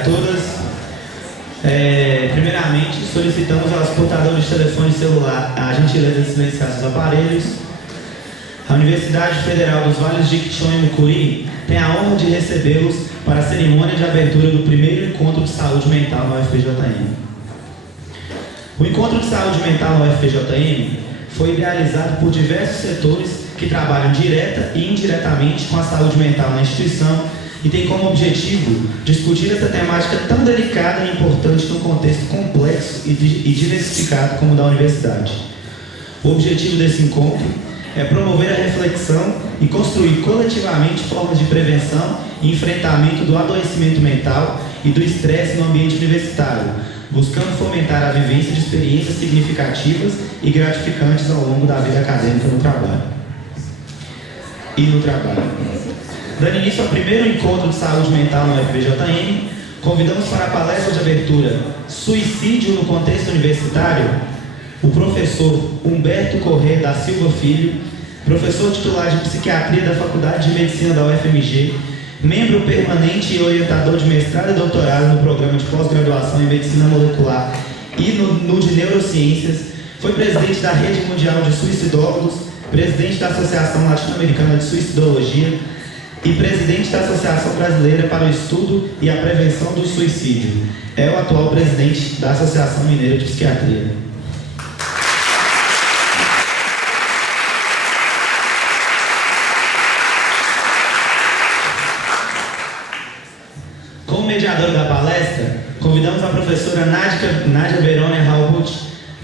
a todas. Primeiramente, solicitamos aos portadores de telefone celular a gentileza de silenciar seus aparelhos. A Universidade Federal dos Vales de Jequitinhonha e Mucuri tem a honra de recebê-los para a cerimônia de abertura do primeiro encontro de saúde mental na UFPJM. O encontro de saúde mental na UFPJM foi idealizado por diversos setores que trabalham direta e indiretamente com a saúde mental na instituição e tem como objetivo discutir essa temática tão delicada e importante num contexto complexo e diversificado como o da universidade. O objetivo desse encontro é promover a reflexão e construir coletivamente formas de prevenção e enfrentamento do adoecimento mental e do estresse no ambiente universitário, buscando fomentar a vivência de experiências significativas e gratificantes ao longo da vida acadêmica no trabalho. Dando início ao primeiro encontro de saúde mental na UFPJM, convidamos para a palestra de abertura Suicídio no Contexto Universitário o professor Humberto Corrêa da Silva Filho, professor titular de Psiquiatria da Faculdade de Medicina da UFMG, membro permanente e orientador de mestrado e doutorado no programa de pós-graduação em Medicina Molecular e no de Neurociências, foi presidente da Rede Mundial de Suicidólogos, presidente da Associação Latino-Americana de Suicidologia e presidente da Associação Brasileira para o Estudo e a Prevenção do Suicídio. É o atual presidente da Associação Mineira de Psiquiatria. Como mediadora da palestra, convidamos a professora Nádia Verônia Halbut,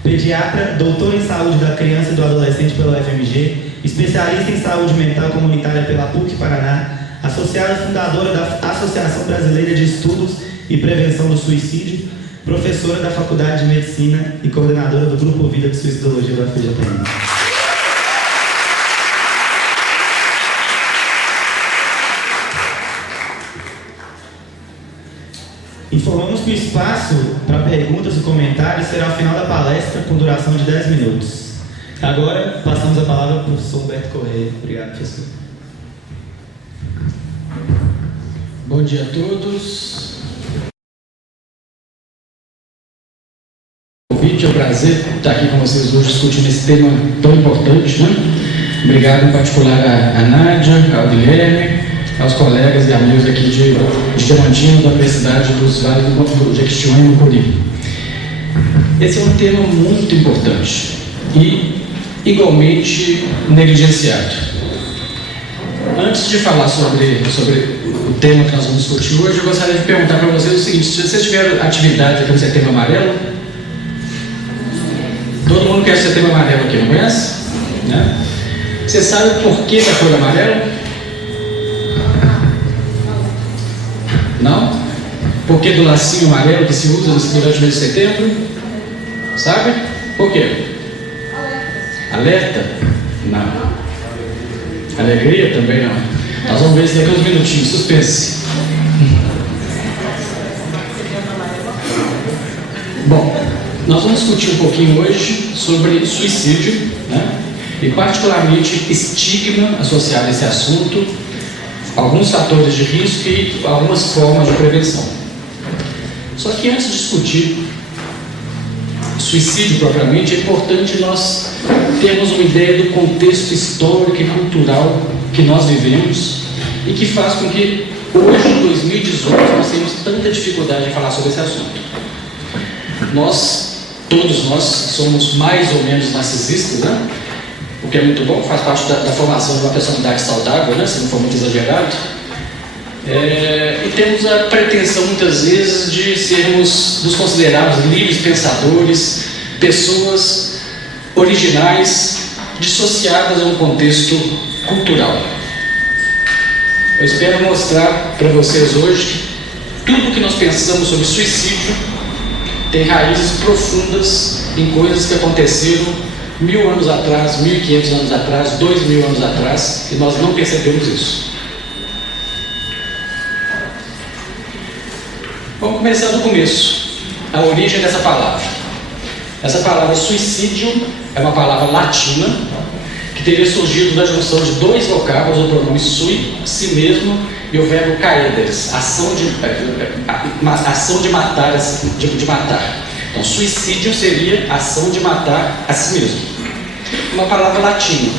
pediatra, doutora em saúde da criança e do adolescente pela UFMG, especialista em saúde mental comunitária pela PUC Paraná, associada fundadora da Associação Brasileira de Estudos e Prevenção do Suicídio, professora da Faculdade de Medicina e coordenadora do Grupo Vida de Suicidologia da UFPJM. Informamos que o espaço para perguntas e comentários será ao final da palestra, com duração de 10 minutos. Agora, passamos a palavra ao professor Humberto Corrêa. Obrigado, professor. Bom dia a todos. É um prazer estar aqui com vocês hoje discutindo esse tema tão importante, né? Obrigado em particular a Nádia, ao Guilherme, aos colegas e amigos aqui de Diamantino, da Universidade dos Vales do Jequitinhonha e Mucuri. Esse é um tema muito importante e igualmente negligenciado. Antes de falar sobre o tema que nós vamos discutir hoje, eu gostaria de perguntar para vocês o seguinte: se vocês tiveram atividade aqui no Setembro Amarelo, todo mundo quer Setembro Amarelo aqui, não conhece? Né? Você sabe por que da cor amarela? Não? Por que do lacinho amarelo que se usa durante o mês de setembro? Sabe? Por quê? Alerta? Não. Alegria também não. Nós vamos ver isso daqui uns minutinhos. Suspense. Bom, nós vamos discutir um pouquinho hoje sobre suicídio, né? E particularmente estigma associado a esse assunto, alguns fatores de risco e algumas formas de prevenção. Só que antes de discutir suicídio propriamente, é importante nós termos uma ideia do contexto histórico e cultural que nós vivemos e que faz com que hoje, em 2018, nós tenhamos tanta dificuldade em falar sobre esse assunto. Todos nós somos mais ou menos narcisistas, né? O que é muito bom, faz parte da formação de uma personalidade saudável, né? Se não for muito exagerado. E temos a pretensão, muitas vezes, de nos considerarmos livres pensadores, pessoas originais, dissociadas a um contexto cultural. Eu espero mostrar para vocês hoje que tudo que nós pensamos sobre suicídio tem raízes profundas em coisas que aconteceram 1000 anos atrás, 1500 anos atrás, 2000 anos atrás, e nós não percebemos isso. Vamos começar do começo, a origem dessa palavra. Essa palavra suicídio é uma palavra latina que teria surgido da junção de dois vocábulos, o pronome sui, si mesmo, E o verbo caedes, ação de matar, de matar. Então, suicídio seria ação de matar a si mesmo. Uma palavra latina.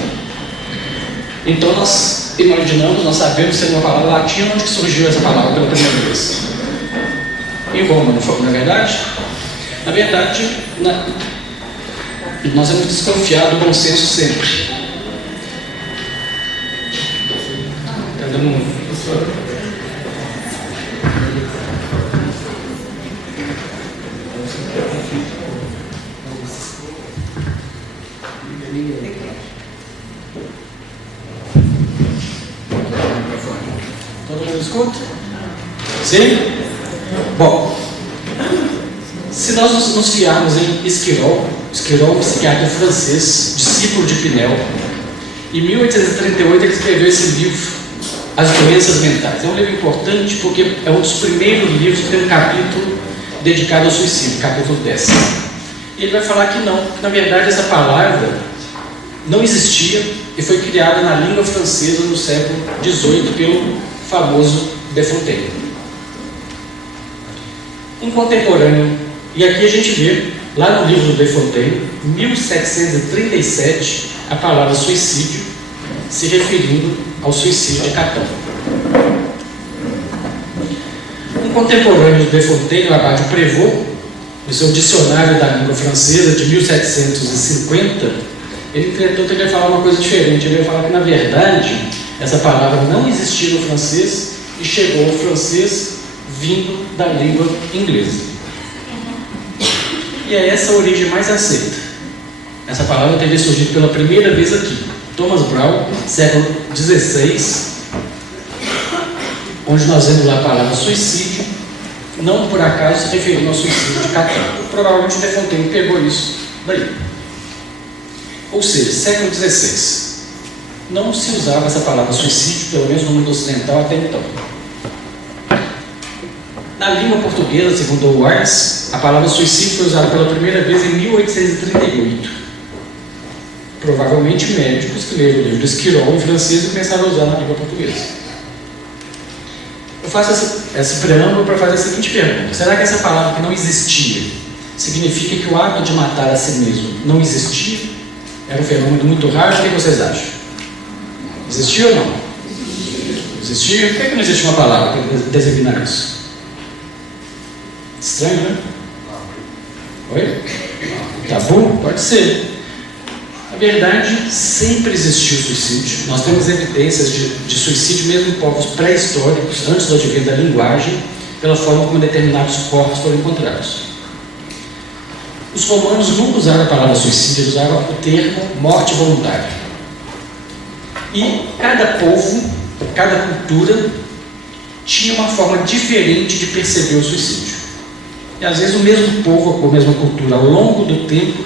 Então, nós imaginamos, nós sabemos ser uma palavra latina, onde surgiu essa palavra pela primeira vez. Em Roma, não é verdade? Na verdade, nós temos desconfiado do bom senso sempre. Está dando um... Todo mundo escuta? Sim? Bom, se nós nos fiarmos em Esquirol, um psiquiatra francês, discípulo de Pinel, em 1838 ele escreveu esse livro, As Doenças Mentais. É um livro importante porque é um dos primeiros livros que tem um capítulo dedicado ao suicídio, capítulo 10. E ele vai falar que não, que na verdade essa palavra não existia e foi criada na língua francesa no século XVIII pelo famoso De Fontaine. Um contemporâneo, e aqui a gente vê, lá no livro do De Fontaine, 1737, a palavra suicídio, se referindo ao suicídio de Catão. Um contemporâneo do De Fontaine, o abade Prévost, no seu dicionário da língua francesa de 1750, ele, entretanto, ele vai falar uma coisa diferente. Ele vai falar que, na verdade, essa palavra não existia no francês e chegou ao francês vindo da língua inglesa. E é essa a origem mais aceita. Essa palavra teria surgido pela primeira vez aqui. Thomas Brown, século XVI, onde nós vemos lá a palavra suicídio, não por acaso se referindo ao suicídio de Catão. Provavelmente o De Fontaine pegou isso daí. Ou seja, século XVI. Não se usava essa palavra suicídio, pelo menos no mundo ocidental até então. Na língua portuguesa, segundo o Wars, a palavra suicídio foi usada pela primeira vez em 1838. Provavelmente médicos que leram o livro do Esquirol em francês e começaram a usar na língua portuguesa. Eu faço esse preâmbulo para fazer a seguinte pergunta: será que essa palavra que não existia significa que o ato de matar a si mesmo não existia? Era um fenômeno muito raro? O que vocês acham? Existia ou não? Existia? Por que não existe uma palavra para designar isso? Estranho, né? Oi? Tabu? Pode ser. Na verdade, sempre existiu suicídio. Nós temos evidências de suicídio mesmo em povos pré-históricos, antes do advento da linguagem, pela forma como determinados corpos foram encontrados. Os romanos nunca usaram a palavra suicídio, eles usavam o termo morte voluntária. E cada povo, cada cultura, tinha uma forma diferente de perceber o suicídio. E às vezes o mesmo povo, ou a mesma cultura, ao longo do tempo,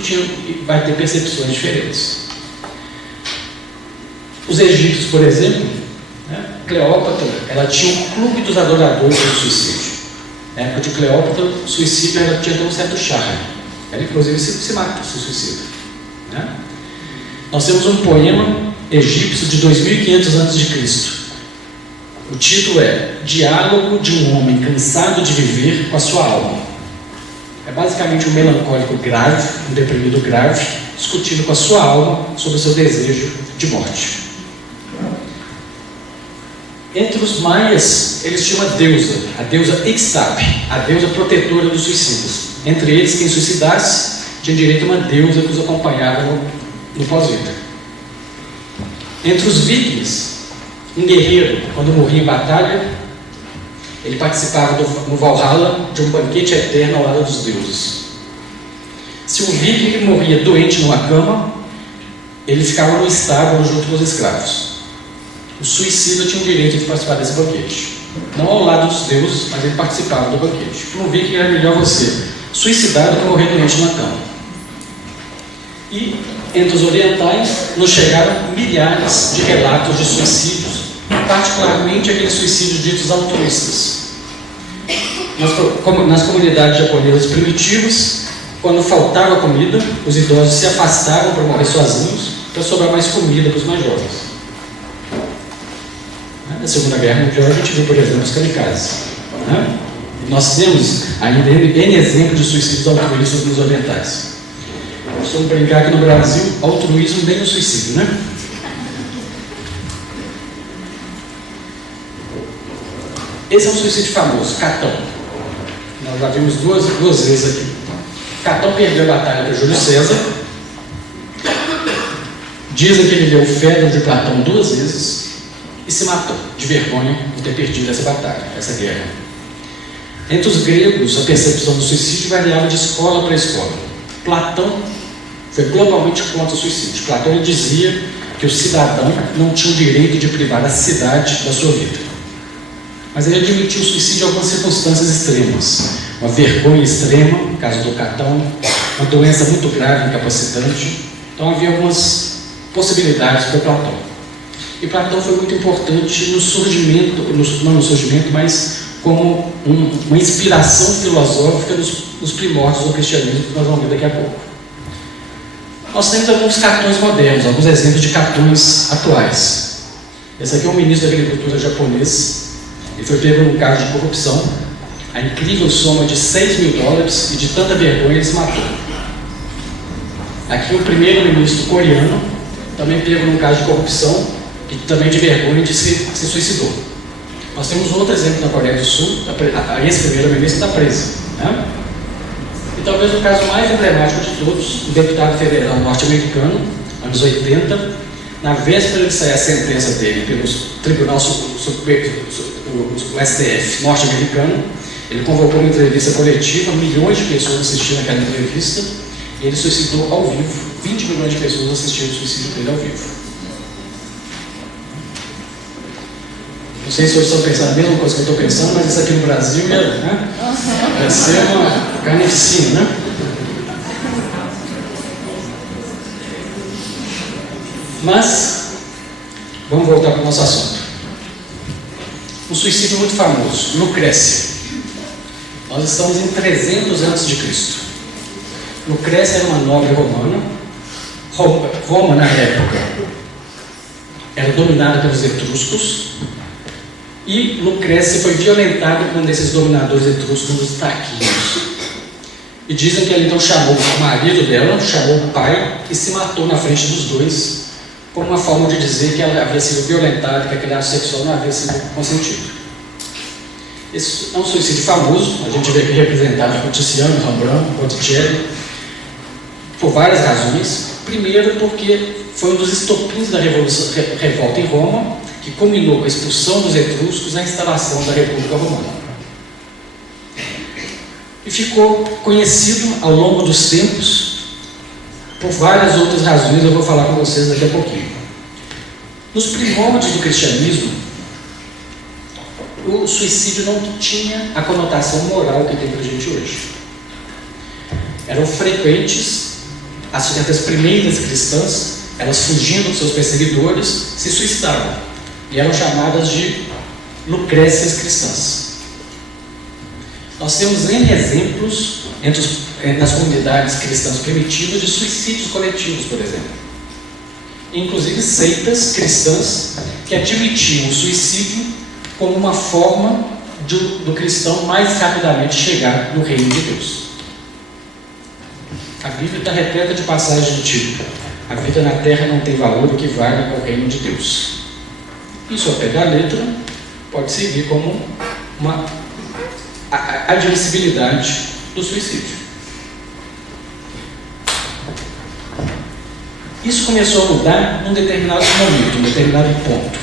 vai ter percepções diferentes. Os egípcios, por exemplo, né, Cleópatra, ela tinha um clube dos adoradores do suicídio. Na época de Cleópatra, o suicídio tinha um certo charme. Ela, inclusive, se mata, se suicida. Né? Nós temos um poema egípcio de 2500 a.C. O título é Diálogo de um homem cansado de viver com a sua alma. É basicamente um melancólico grave, um deprimido grave, discutindo com a sua alma sobre o seu desejo de morte. Entre os maias, eles tinham uma deusa, a deusa Ixtap, a deusa protetora dos suicidas. Entre eles, quem suicidasse tinha direito a uma deusa que os acompanhava no pós-vida. Entre os vikings, um guerreiro, quando morria em batalha, ele participava no Valhalla de um banquete eterno ao lado dos deuses. Se um viking morria doente numa cama, ele ficava no estábulo junto com os escravos. O suicida tinha o direito de participar desse banquete. Não ao lado dos deuses, mas ele participava do banquete. Para um viking era melhor você suicidar do que morrer doente na cama. E entre os orientais nos chegaram milhares de relatos de suicídios, particularmente aqueles suicídios ditos altruístas. Nas comunidades japonesas primitivas, quando faltava comida, os idosos se afastavam para morrer sozinhos, para sobrar mais comida para os mais jovens. Na Segunda Guerra Mundial, a gente viu, por exemplo, os kamikazes. Né? E nós temos ainda N exemplos de suicídios altruístas nos orientais. Nós vamos brincar que no Brasil, altruísmo nem no suicídio, né? Esse é um suicídio famoso, Catão. Nós já vimos duas vezes aqui. Catão perdeu a batalha para Júlio César. Dizem que ele leu Fedro de Platão 2 vezes e se matou, de vergonha de ter perdido essa batalha, essa guerra. Entre os gregos, a percepção do suicídio variava de escola para escola. Platão foi globalmente contra o suicídio. Platão dizia que o cidadão não tinha o direito de privar a cidade da sua vida. Mas ele admitiu o suicídio em algumas circunstâncias extremas. Uma vergonha extrema, no caso do Catão, uma doença muito grave, incapacitante. Então havia algumas possibilidades para Platão. E Platão foi muito importante no surgimento, não no surgimento, mas como uma inspiração filosófica nos primórdios do cristianismo, que nós vamos ver daqui a pouco. Nós temos alguns cartões modernos, alguns exemplos de cartões atuais. Esse aqui é um ministro da Agricultura japonês. Ele foi pego num caso de corrupção, a incrível soma de $6.000, e de tanta vergonha ele se matou. Aqui o primeiro-ministro coreano, também pego num caso de corrupção, e também de vergonha se suicidou. Nós temos outro exemplo na Coreia do Sul, a ex-primeira-ministra está presa. Né? E talvez o caso mais emblemático de todos, um deputado federal norte-americano, anos 80, na véspera de sair a sentença dele pelo Tribunal o STF norte-americano, ele convocou uma entrevista coletiva, milhões de pessoas assistindo aquela entrevista, e ele suicidou ao vivo. 20 milhões de pessoas assistindo o suicídio dele ao vivo. Não sei se vocês estão pensando a mesma coisa que eu estou pensando, mas isso aqui no Brasil vai ser uma carnificina, né? Mas, vamos voltar para o nosso assunto. Um suicídio muito famoso, Lucrécia. Nós estamos em 300 a.C. Lucrécia era uma nobre romana. Roma, na época, era dominada pelos etruscos. E Lucrécia foi violentada por um desses dominadores etruscos, os taquinos. E dizem que ele então chamou o marido dela, chamou o pai e se matou na frente dos dois, como uma forma de dizer que ela havia sido violentada, que aquele ato sexual não havia sido consentido. Esse é um suicídio famoso, a gente vê aqui representado por Tiziano, Rembrandt, Botticelli, por várias razões. Primeiro, porque foi um dos estopins da revolta em Roma, que culminou com a expulsão dos etruscos e a instalação da República Romana. E ficou conhecido ao longo dos tempos por várias outras razões, eu vou falar com vocês daqui a pouquinho. Nos primórdios do cristianismo, o suicídio não tinha a conotação moral que tem para a gente hoje. Eram frequentes as primeiras cristãs, elas fugindo dos seus perseguidores, se suicidavam. E eram chamadas de Lucrécias cristãs. Nós temos N exemplos nas comunidades cristãs primitivas de suicídios coletivos, por exemplo. Inclusive seitas cristãs que admitiam o suicídio como uma forma do cristão mais rapidamente chegar no reino de Deus. A Bíblia está repleta de passagens do tipo: a vida na terra não tem valor o que vale ao reino de Deus. Isso, ao pegar a letra, pode servir como uma admissibilidade do suicídio. Isso começou a mudar num determinado momento, num determinado ponto.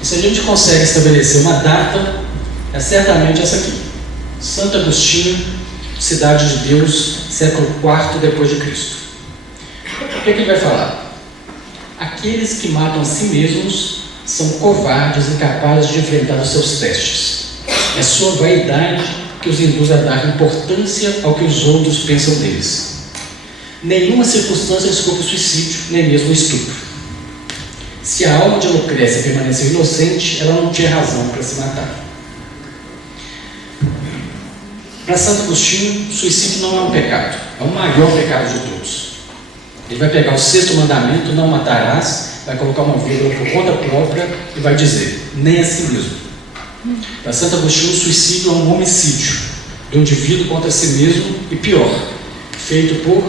E se a gente consegue estabelecer uma data, é certamente essa aqui: Santo Agostinho, Cidade de Deus, século IV depois de Cristo. O que ele vai falar? Aqueles que matam a si mesmos são covardes e incapazes de enfrentar os seus testes. É sua vaidade que os induz a dar importância ao que os outros pensam deles. Nenhuma circunstância desculpa o suicídio, nem mesmo o estupro. Se a alma de Lucrécia permaneceu inocente, ela não tinha razão para se matar. Para Santo Agostinho, o suicídio não é um pecado, é o maior pecado de todos. Ele vai pegar o 6º mandamento: não matarás, vai colocar uma vírgula por conta própria e vai dizer, nem a si mesmo. Para Santo Agostinho, o suicídio é um homicídio do indivíduo contra si mesmo e pior, feito por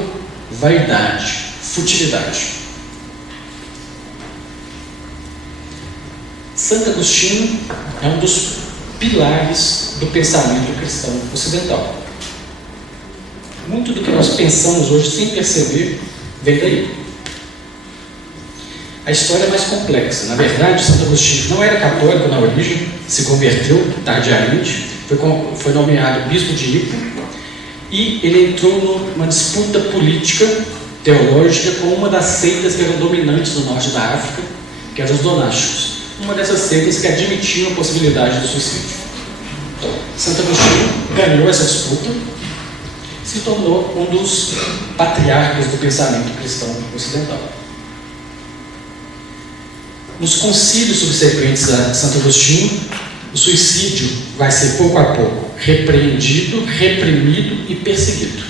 vaidade, futilidade. Santo Agostinho é um dos pilares do pensamento cristão ocidental. Muito do que nós pensamos hoje sem perceber vem daí. A história é mais complexa. Na verdade, Santo Agostinho não era católico na origem, se converteu tardiamente, foi nomeado bispo de Hippo e ele entrou numa disputa política, teológica, com uma das seitas que eram dominantes no norte da África, que eram os donásticos. Uma dessas seitas que admitiam a possibilidade do suicídio. Então, Santo Agostinho ganhou essa disputa, se tornou um dos patriarcas do pensamento cristão ocidental. Nos concílios subsequentes a Santo Agostinho, o suicídio vai ser pouco a pouco repreendido, reprimido e perseguido.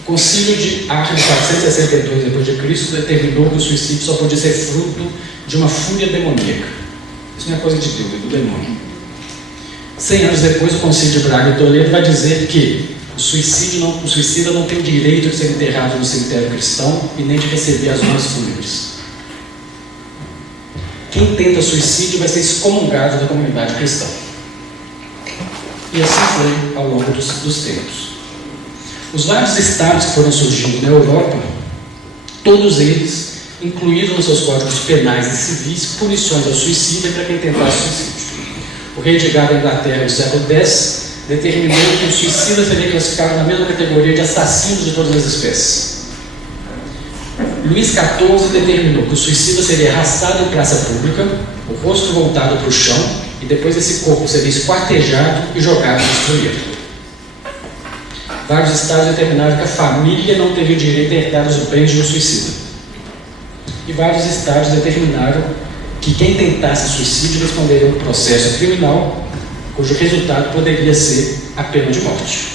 O concílio de Ars de 462 d.C. determinou que o suicídio só podia ser fruto de uma fúria demoníaca. Isso não é coisa de Deus, é do demônio. 100 anos depois, o concílio de Braga e Toledo vai dizer que o suicida não tem o direito de ser enterrado no cemitério cristão e nem de receber as honras fúnebres. Quem tenta suicídio vai ser excomungado da comunidade cristã. E assim foi ao longo dos tempos. Os vários estados que foram surgindo na Europa, todos eles incluíram nos seus códigos penais e civis punições ao suicídio para quem tentasse suicídio. O rei Edgar da Inglaterra do século X determinou que o suicida seria classificado na mesma categoria de assassinos de todas as espécies. Luís XIV determinou que o suicida seria arrastado em praça pública, o rosto voltado para o chão, e depois esse corpo seria esquartejado e jogado no destruído. Vários estados determinaram que a família não teria direito a herdar os bens de um suicida. E vários estados determinaram que quem tentasse suicídio responderia a um processo criminal, cujo resultado poderia ser a pena de morte.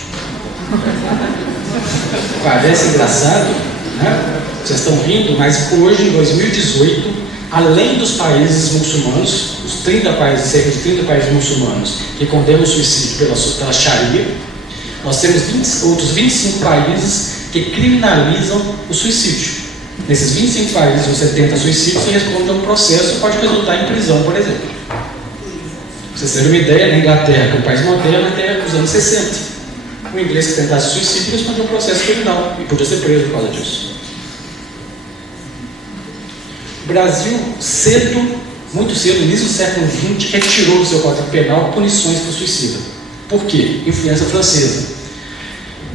Parece engraçado, né? Vocês estão rindo, mas hoje, em 2018, além dos países muçulmanos, os 30 países, cerca de 30 países muçulmanos que condenam o suicídio pela Sharia, nós temos outros 25 países que criminalizam o suicídio. Nesses 25 países, você tenta suicídio, você responde a um processo que pode resultar em prisão, por exemplo. Pra vocês terem uma ideia, na Inglaterra, que é um país moderno, até os anos 60. O inglês que tentasse suicídio respondia a um processo criminal e podia ser preso por causa disso. O Brasil, muito cedo, no início do século XX, retirou do seu Código Penal punições para o suicida. Por quê? Influência francesa.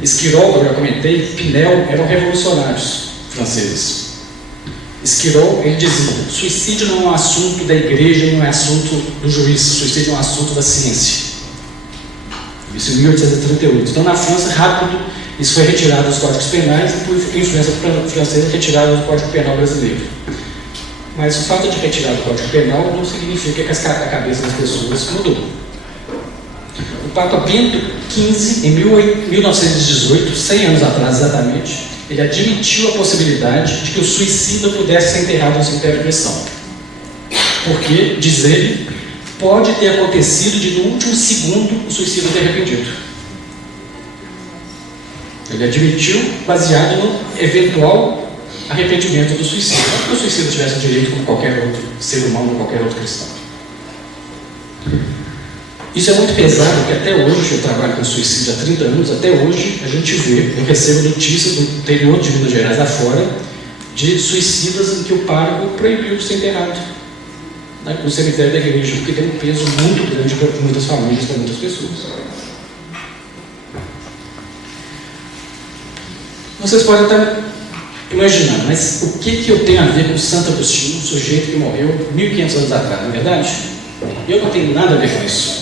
Esquirol, como eu já comentei, Pinel eram revolucionários franceses. Esquirol, ele dizia, suicídio não é um assunto da igreja, não é assunto do juiz, suicídio é um assunto da ciência. Isso em 1838. Então, na França, rápido, isso foi retirado dos códigos penais e, por influência francesa, retirado do Código Penal brasileiro. Mas o fato de retirar do Código Penal não significa que a cabeça das pessoas mudou. O Papa Bento XV, em 1918, 100 anos atrás exatamente, ele admitiu a possibilidade de que o suicida pudesse ser enterrado no cemitério cristão. Porque, diz ele, pode ter acontecido de no último segundo o suicida ter arrependido. Ele admitiu baseado no eventual arrependimento do suicida. Não que o suicida tivesse direito como qualquer outro ser humano ou qualquer outro cristão. Isso é muito pesado, porque até hoje, eu trabalho com suicídio há 30 anos, até hoje a gente vê, eu recebo notícias do interior de Minas Gerais afora, de suicidas em que o pároco proibiu de ser enterrado no cemitério da igreja, porque tem um peso muito grande para muitas famílias, para muitas pessoas. Vocês podem estar imaginando, mas o que eu tenho a ver com Santo Agostinho, um sujeito que morreu 1500 anos atrás, não é verdade? Eu não tenho nada a ver com isso.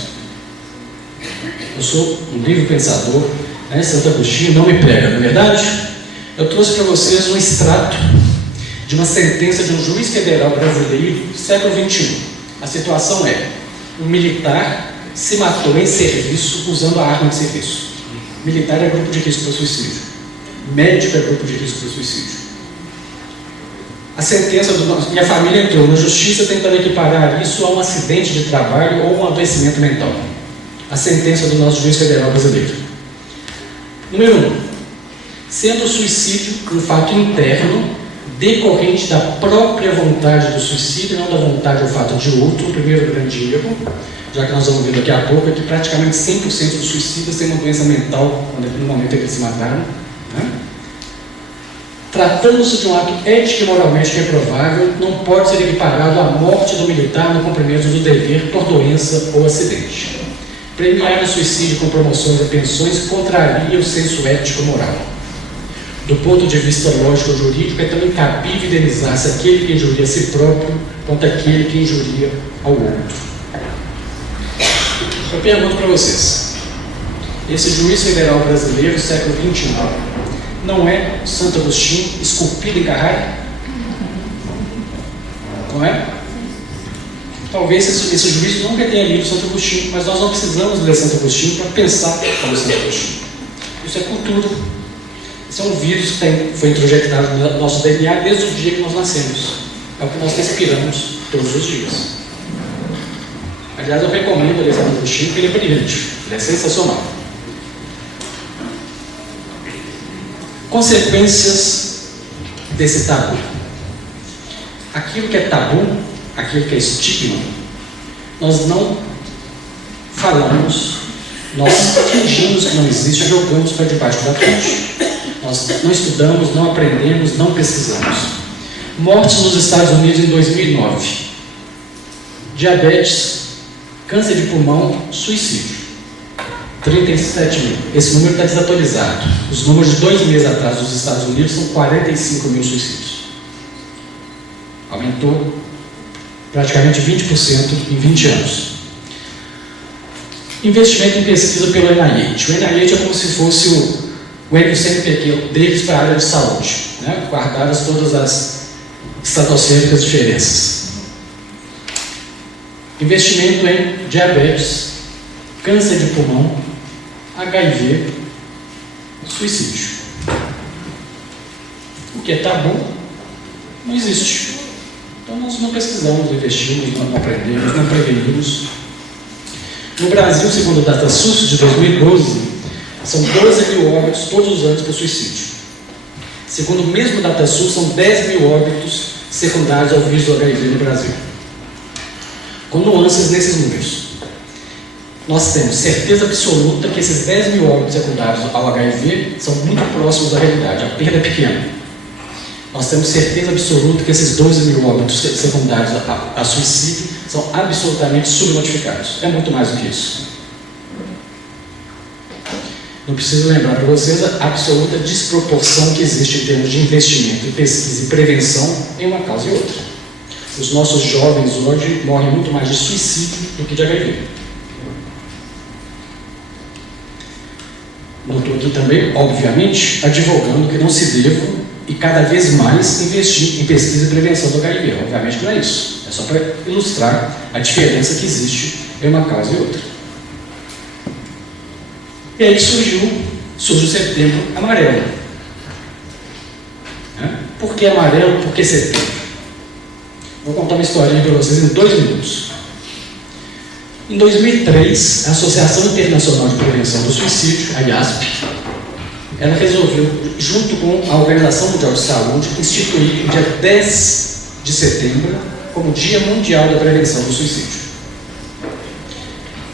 Eu sou um livre pensador, né? Santo Agostinho não me prega, não é verdade? Eu trouxe para vocês um extrato de uma sentença de um juiz federal brasileiro do século XXI. A situação é: um militar se matou em serviço usando a arma de serviço. Militar é grupo de risco para suicídio. Médico é grupo de risco para suicídio. A sentença do nosso... E a família entrou na justiça tentando equiparar isso a um acidente de trabalho ou um adoecimento mental. A sentença do nosso juiz federal brasileiro. Número 1. Sendo o suicídio um fato interno decorrente da própria vontade do suicídio, não da vontade ou fato de outro, o primeiro grande erro, já que nós vamos ver daqui a pouco, é que praticamente 100% dos suicidas têm uma doença mental no momento em que eles se mataram. Né? Tratando-se de um ato ético e moralmente reprovável, não pode ser equiparado à morte do militar no cumprimento do dever por doença ou acidente. Premiar o suicídio com promoções e pensões contraria o senso ético e moral. Do ponto de vista lógico-jurídico, é também cabível indenizar-se aquele que injuria a si próprio quanto aquele que injuria ao outro. Eu pergunto para vocês, esse juiz federal brasileiro do século XXI não é Santo Agostinho esculpido em Carrara? Não é? Talvez esse juiz nunca tenha lido Santo Agostinho, mas nós não precisamos ler Santo Agostinho para pensar sobre Santo Agostinho. Isso é cultura. Isso é um vírus que foi introjetado no nosso DNA desde o dia que nós nascemos. É o que nós respiramos todos os dias. Aliás, eu recomendo ler Santo Agostinho, porque ele é brilhante, ele é sensacional. Consequências desse tabu. Aquilo que é tabu, aquilo que é estigma, nós não falamos, nós fingimos que não existe e jogamos para debaixo da ponte. Nós não estudamos, não aprendemos, não pesquisamos. Mortes nos Estados Unidos em 2009. Diabetes, câncer de pulmão, suicídio. 37 mil. Esse número está desatualizado. Os números de 2 meses atrás dos Estados Unidos são 45 mil suicídios. Aumentou praticamente 20% em 20 anos. Investimento em pesquisa pelo NIH. O NIH é como se fosse o CNPq deles para a área de saúde, né? Guardadas todas as estratosféricas diferenças. Investimento em diabetes, câncer de pulmão, HIV, suicídio. O que é tabu não existe. Então nós não pesquisamos, não investimos, não aprendemos, não prevenimos. No Brasil, segundo o DataSUS de 2012, são 12 mil óbitos todos os anos por suicídio. Segundo o mesmo DataSUS, são 10 mil óbitos secundários ao vírus do HIV no Brasil. Com nuances nesses números. Nós temos certeza absoluta que esses 10 mil óbitos secundários ao HIV são muito próximos da realidade, a perda é pequena. Nós temos certeza absoluta que esses 12 mil óbitos secundários a suicídio são absolutamente subnotificados. É muito mais do que isso. Não preciso lembrar para vocês a absoluta desproporção que existe em termos de investimento em pesquisa e prevenção em uma causa e outra. Os nossos jovens hoje morrem muito mais de suicídio do que de HIV. Não estou aqui também, obviamente, advogando que não se deva e cada vez mais investir em pesquisa e prevenção do HIV. Obviamente que não é isso. É só para ilustrar a diferença que existe em uma causa e outra. E aí surge o Setembro Amarelo. Por que amarelo? Por que setembro? Vou contar uma historinha para vocês em 2 minutos. Em 2003, a Associação Internacional de Prevenção do Suicídio, a IASP, ela resolveu, junto com a Organização Mundial de Saúde, instituir o dia 10 de setembro como Dia Mundial da Prevenção do Suicídio.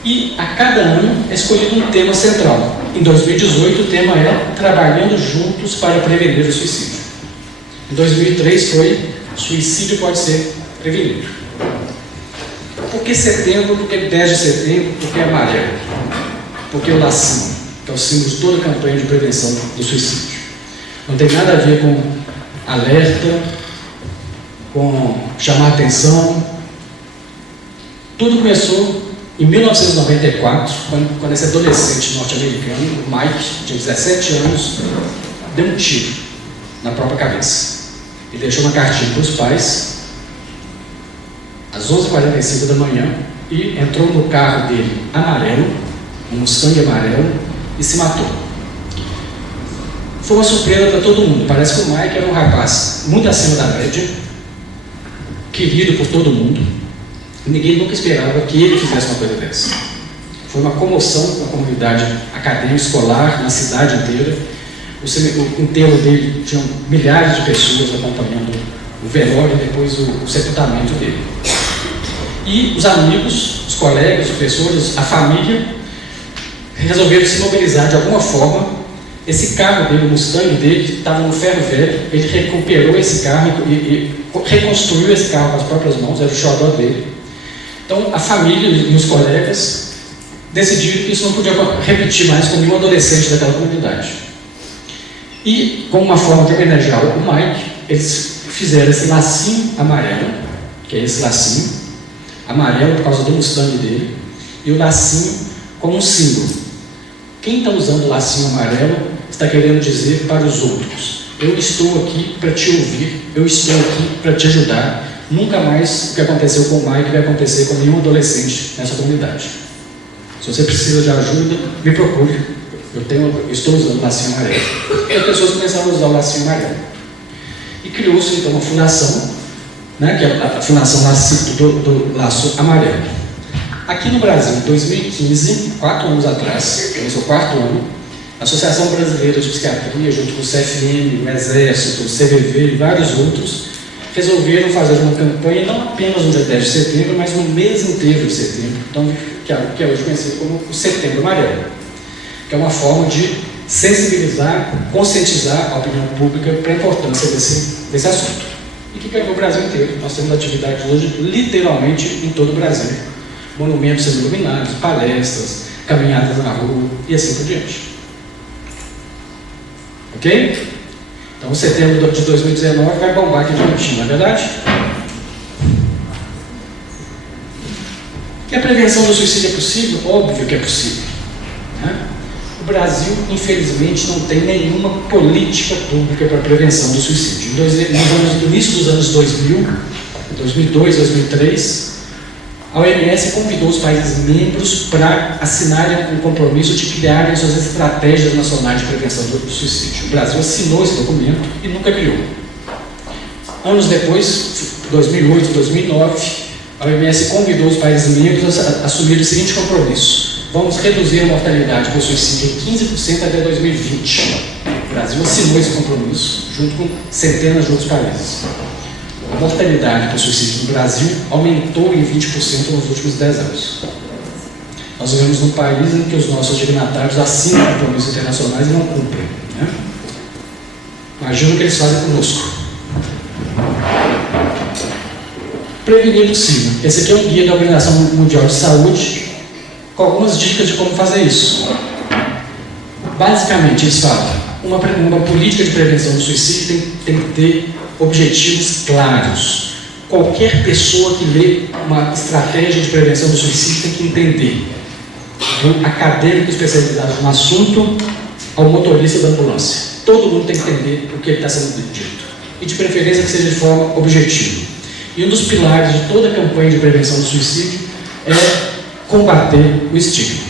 E a cada ano é escolhido um tema central. Em 2018, o tema é Trabalhando Juntos para Prevenir o Suicídio. Em 2003 foi Suicídio pode ser prevenido. Por que setembro? Por que 10 de setembro? Por que amarelo? Por que o lacinho, que é o símbolo de toda a campanha de prevenção do suicídio? Não tem nada a ver com alerta, com chamar atenção. Tudo começou em 1994, quando esse adolescente norte-americano, o Mike, tinha 17 anos, deu um tiro na própria cabeça. Ele deixou uma cartinha para os pais, às 11h45 da manhã, e entrou no carro dele amarelo, um Mustang amarelo, e se matou. Foi uma surpresa para todo mundo. Parece que o Mike era um rapaz muito acima da média, querido por todo mundo. Ninguém nunca esperava que ele fizesse uma coisa dessa. Foi uma comoção na comunidade acadêmica, escolar, na cidade inteira. O enterro dele tinha milhares de pessoas acompanhando o velório e depois o sepultamento dele. E os amigos, os colegas, os professores, a família resolveram se mobilizar de alguma forma. Esse carro dele, o Mustang dele, estava no ferro velho. Ele recuperou esse carro e reconstruiu esse carro com as próprias mãos, era o xodó dele. Então a família e os colegas decidiram que isso não podia repetir mais com nenhum adolescente daquela comunidade. E, como uma forma de homenagear o Mike, eles fizeram esse lacinho amarelo, que é esse lacinho amarelo por causa do Mustang dele, e o lacinho como um símbolo. Quem está usando o lacinho amarelo está querendo dizer para os outros: eu estou aqui para te ouvir, eu estou aqui para te ajudar. Nunca mais o que aconteceu com o Mike vai acontecer com nenhum adolescente nessa comunidade. Se você precisa de ajuda, me procure. Eu estou usando o lacinho amarelo. E as pessoas começaram a usar o lacinho amarelo. E criou-se então uma fundação, né, que é a Fundação do Laço Amarelo. Aqui no Brasil, em 2015, 4 anos atrás, começou o 4º ano, a Associação Brasileira de Psiquiatria, junto com o CFM, o Exército, o CVV e vários outros, resolveram fazer uma campanha, não apenas no dia 10 de setembro, mas no mês inteiro de setembro, então, que é hoje conhecido como o Setembro Amarelo, que é uma forma de sensibilizar, conscientizar a opinião pública para a importância desse assunto. E que ganhou o Brasil inteiro. Nós temos atividades hoje, literalmente, em todo o Brasil. Monumentos sendo iluminados, palestras, caminhadas na rua e assim por diante. Ok? Então, o setembro de 2019 vai bombar aqui de Diamantina, não é verdade? E a prevenção do suicídio é possível? Óbvio que é possível. Né? O Brasil, infelizmente, não tem nenhuma política pública para a prevenção do suicídio. No início dos anos 2000, 2002, 2003, a OMS convidou os países membros para assinarem um compromisso de criarem suas estratégias nacionais de prevenção do suicídio. O Brasil assinou esse documento e nunca criou. Anos depois, 2008, 2009, a OMS convidou os países membros a assumir o seguinte compromisso: vamos reduzir a mortalidade por suicídio em 15% até 2020. O Brasil assinou esse compromisso junto com centenas de outros países. A mortalidade por suicídio no Brasil aumentou em 20% nos últimos 10 anos. Nós vivemos num país em que os nossos dignatários assinam compromissos internacionais e não cumprem. Né? Imagina o que eles fazem conosco. Prevenir é possível. Esse aqui é um guia da Organização Mundial de Saúde com algumas dicas de como fazer isso. Basicamente, eles falam: uma política de prevenção do suicídio tem que ter objetivos claros. Qualquer pessoa que lê uma estratégia de prevenção do suicídio tem que entender, do acadêmico especializado no assunto ao motorista da ambulância. Todo mundo tem que entender o que está sendo dito, e de preferência que seja de forma objetiva. E um dos pilares de toda a campanha de prevenção do suicídio é combater o estigma.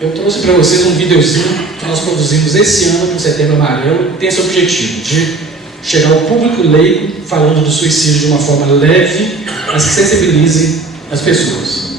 Eu trouxe para vocês um videozinho que nós produzimos esse ano com o Setembro Amarelo, que tem esse objetivo de chegar ao público leigo falando do suicídio de uma forma leve, mas que sensibilize as pessoas.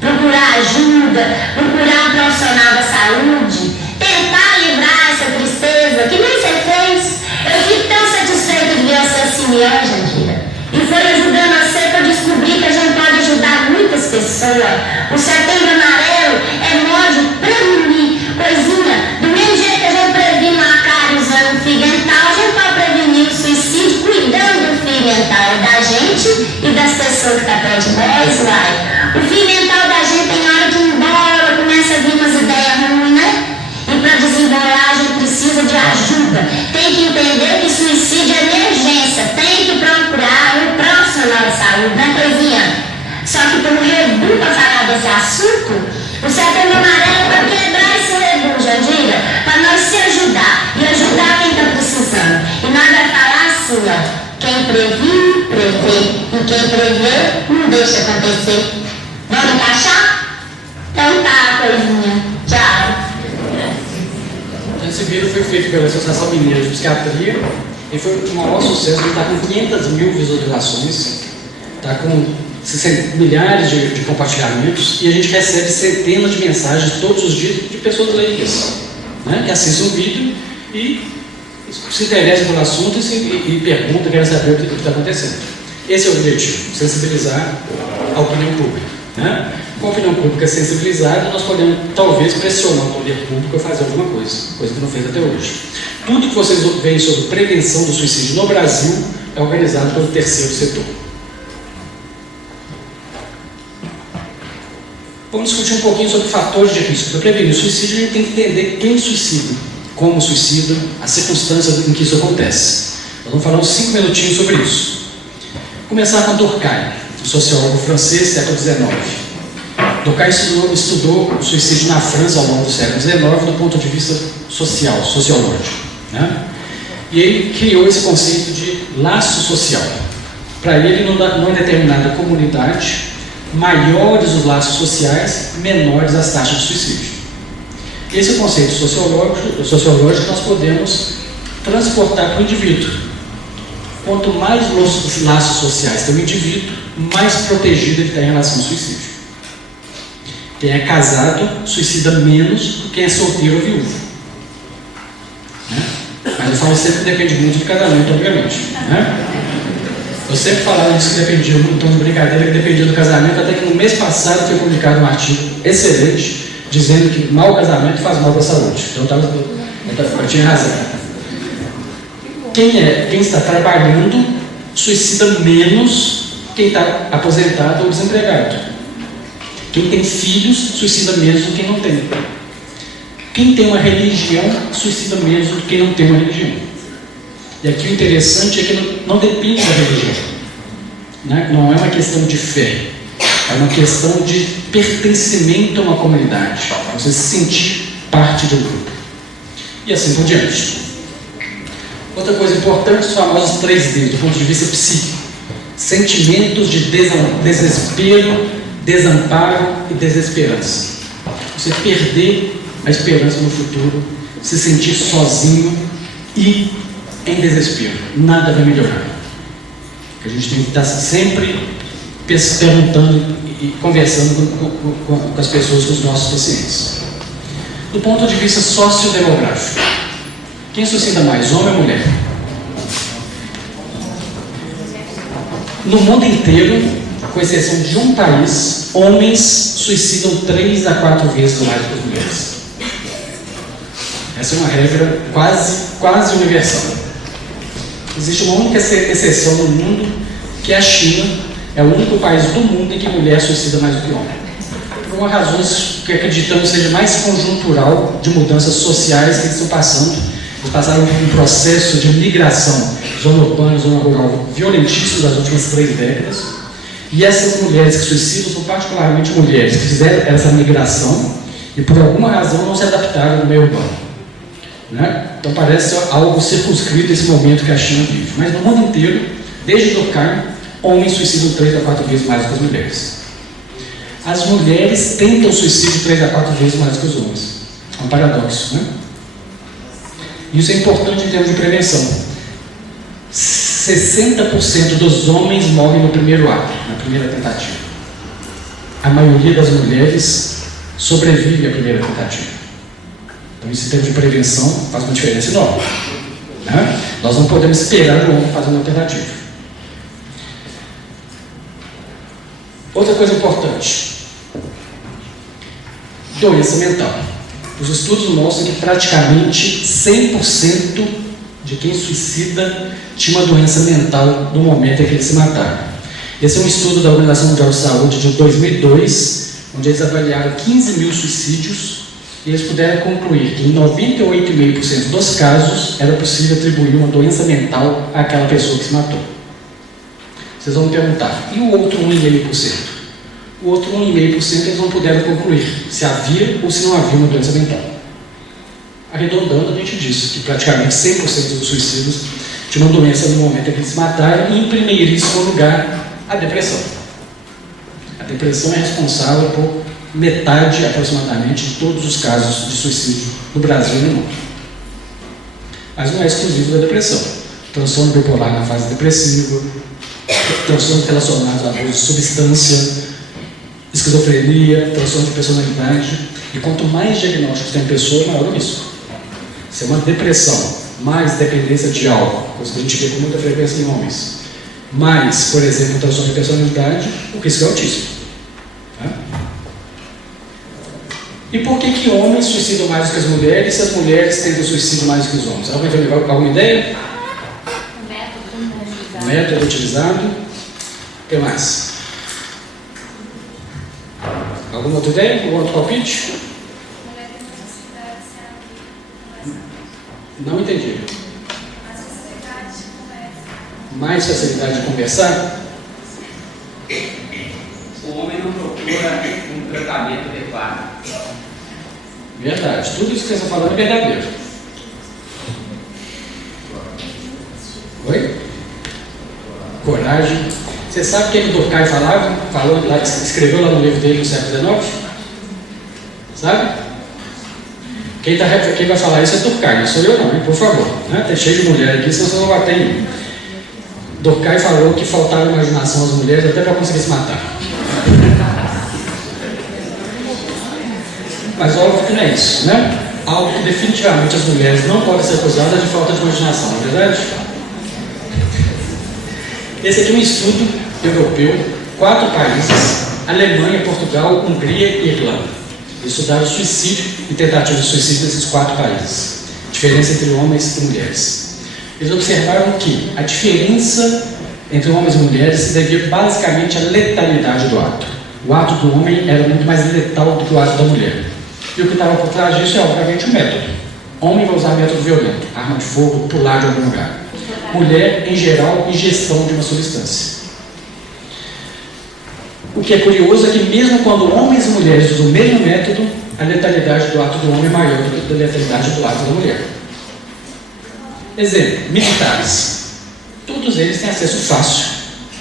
Procurar ajuda, procurar um profissional da saúde, tentar livrar essa tristeza, que nem você fez. Eu fico tão satisfeita de ver você assim, Jandira. E foi ajudando você para descobrir que a gente pode ajudar muitas pessoas. O Setembro Amarelo é modo de prevenir coisinha. Do mesmo jeito que a gente previne uma cárie usando o fio dental, a gente pode prevenir o suicídio cuidando do fio dental da gente e das pessoas que estão perto de nós, vai. O fio dental da gente tem hora que embola, começa de ajuda, tem que entender que suicídio é emergência, tem que procurar um profissional de saúde, não é coisinha? Só que por um rebu para falar desse assunto, o Setembro Amarelo é para quebrar esse rebu, Jandira, para nós se ajudar e ajudar quem está precisando. E nós vamos falar assim, ó. Quem previu, prevê. E quem prevê, não deixa acontecer. Vamos encaixar? Então tá, coisinha. Tchau. Esse vídeo foi feito pela Associação Mineira de Psiquiatria e foi um maior sucesso. Ele está com 500 mil visualizações, está com milhares de compartilhamentos e a gente recebe centenas de mensagens todos os dias de pessoas leigas, né, que assistem o vídeo e se interessam pelo assunto e perguntam, querem saber o que está acontecendo. Esse é o objetivo, sensibilizar a opinião pública. Né? Com a opinião pública sensibilizada, nós podemos talvez pressionar o poder público a fazer alguma coisa que não fez até hoje. Tudo que vocês veem sobre prevenção do suicídio no Brasil é organizado pelo terceiro setor. Vamos discutir um pouquinho sobre fatores de risco. Para prevenir o suicídio, a gente tem que entender quem suicida, como suicida, as circunstâncias em que isso acontece. Nós vamos falar uns 5 minutinhos sobre isso. Vou começar com Durkheim, um sociólogo francês, século XIX. Durkheim estudou o suicídio na França ao longo do século XIX do ponto de vista social, sociológico. Né? E ele criou esse conceito de laço social. Para ele, numa determinada comunidade, maiores os laços sociais, menores as taxas de suicídio. Esse é o conceito sociológico que nós podemos transportar para o indivíduo. Quanto mais os laços sociais tem o indivíduo, mais protegido ele está em relação ao suicídio. Quem é casado suicida menos do que quem é solteiro ou viúvo. Né? Mas eu falo sempre que depende muito de casamento, obviamente. Né? Eu sempre falava disso que dependia, um tom de brincadeira, que dependia do casamento, até que no mês passado foi publicado um artigo excelente, dizendo que mau casamento faz mal para a saúde. Então eu tinha razão. Quem está trabalhando suicida menos quem está aposentado ou desempregado. Quem tem filhos suicida menos do que quem não tem. Quem tem uma religião suicida menos do que quem não tem uma religião. E aqui o interessante é que não depende da religião. Né? Não é uma questão de fé. É uma questão de pertencimento a uma comunidade. Você se sentir parte de um grupo. E assim por diante. Outra coisa importante, os famosos 3D, do ponto de vista psíquico. Sentimentos de desespero, desamparo e desesperança. Você perder a esperança no futuro, se sentir sozinho e em desespero. Nada vai melhorar. A gente tem que estar sempre perguntando e conversando com as pessoas, com os nossos pacientes. Do ponto de vista sociodemográfico, quem suicida mais, homem ou mulher? No mundo inteiro, com exceção de um país, homens suicidam 3 a 4 vezes mais do que as mulheres. Essa é uma regra quase universal. Existe uma única exceção no mundo, que é a China. É o único país do mundo em que mulher suicida mais do que homem. Por uma razão que acreditamos seja mais conjuntural, de mudanças sociais que eles estão passando. Eles passaram por um processo de migração, zona urbana, zona rural, violentíssimo das últimas 3 décadas. E essas mulheres que suicidam são particularmente mulheres que fizeram essa migração e por alguma razão não se adaptaram no meio urbano. Né? Então parece algo circunscrito esse momento que a China vive. Mas no mundo inteiro, desde Durkheim, homens suicidam 3 a 4 vezes mais do que as mulheres. As mulheres tentam suicídio 3 a 4 vezes mais do que os homens. É um paradoxo, né? Isso é importante em termos de prevenção. 60% dos homens morrem no primeiro ato, na primeira tentativa. A maioria das mulheres sobrevive à primeira tentativa. Então, isso em termos de prevenção faz uma diferença enorme. Né? Nós não podemos esperar o homem fazer uma tentativa. Outra coisa importante: doença mental. Os estudos mostram que praticamente 100% de quem suicida tinha uma doença mental no momento em que eles se mataram. Esse é um estudo da Organização Mundial de Saúde de 2002, onde eles avaliaram 15 mil suicídios e eles puderam concluir que em 98,5% dos casos era possível atribuir uma doença mental àquela pessoa que se matou. Vocês vão me perguntar, e o outro 1,5%? O outro 1,5% eles não puderam concluir se havia ou se não havia uma doença mental. Arredondando, a gente disse que praticamente 100% dos suicídios tinham uma doença no momento em que eles se mataram, e em primeiríssimo lugar, a depressão. A depressão é responsável por metade, aproximadamente, de todos os casos de suicídio no Brasil e no mundo. Mas não é exclusivo da depressão. Transtorno bipolar na fase depressiva, transtornos relacionados a abuso de substância, esquizofrenia, transtorno de personalidade. E quanto mais diagnósticos tem a pessoa, maior o risco. Se é uma depressão, mais dependência de álcool, coisa que a gente vê com muita frequência em homens, mais, por exemplo, transtorno de personalidade, o risco é altíssimo. Tá? E por que homens suicidam mais do que as mulheres, se as mulheres tentam suicídio mais do que os homens? Alguém tem alguma ideia? O método utilizado. O que mais? Alguma outra ideia? Algum outro palpite? Não entendi. Mais facilidade de conversar? O homem não procura um tratamento adequado. Verdade. Tudo isso que você está falando é verdadeiro. Oi? Coragem. Você sabe o que o Durkheim falou lá, escreveu lá no livro dele no século XIX? Sabe? Quem vai falar isso é Durkheim, não sou eu não, hein? Por favor. Né? Tem cheio de mulher aqui, senão você não bater em mim. Durkheim falou que faltava imaginação às mulheres até para conseguir se matar. Mas óbvio que não é isso, né? Algo que definitivamente as mulheres não podem ser acusadas de falta de imaginação, não é verdade? Esse aqui é um estudo europeu, 4 países, Alemanha, Portugal, Hungria e Irlanda. Eles estudaram suicídio e tentativa de suicídio nesses 4 países. Diferença entre homens e mulheres. Eles observaram que a diferença entre homens e mulheres se devia basicamente à letalidade do ato. O ato do homem era muito mais letal do que o ato da mulher. E o que estava por trás disso é, obviamente, o método. Homem vai usar método violento, arma de fogo, pular de algum lugar. Mulher, em geral, ingestão de uma substância. O que é curioso é que mesmo quando homens e mulheres usam o mesmo método, a letalidade do ato do homem é maior do que a letalidade do ato da mulher. Exemplo, militares. Todos eles têm acesso fácil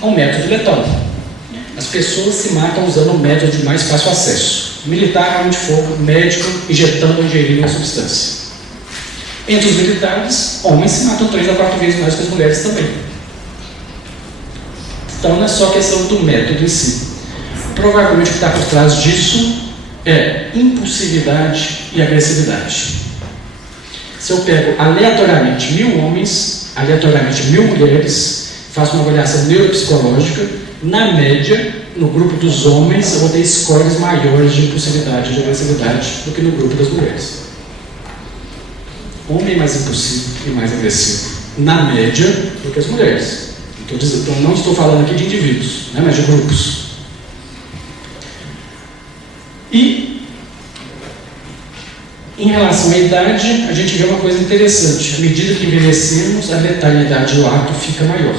ao método letal. As pessoas se matam usando o método de mais fácil acesso. Militar, arma de fogo, médico, injetando ou ingerindo uma substância. Entre os militares, homens se matam 3 a 4 vezes mais que as mulheres também. Então não é só questão do método em si. Provavelmente o que está por trás disso é impulsividade e agressividade. Se eu pego aleatoriamente 1000 homens, aleatoriamente 1000 mulheres, faço uma avaliação neuropsicológica, na média, no grupo dos homens, eu vou ter scores maiores de impulsividade e de agressividade do que no grupo das mulheres. Homem é mais impulsivo e mais agressivo, na média, do que as mulheres. Então não estou falando aqui de indivíduos, né, mas de grupos. E, em relação à idade, a gente vê uma coisa interessante. À medida que envelhecemos, a letalidade do ato fica maior.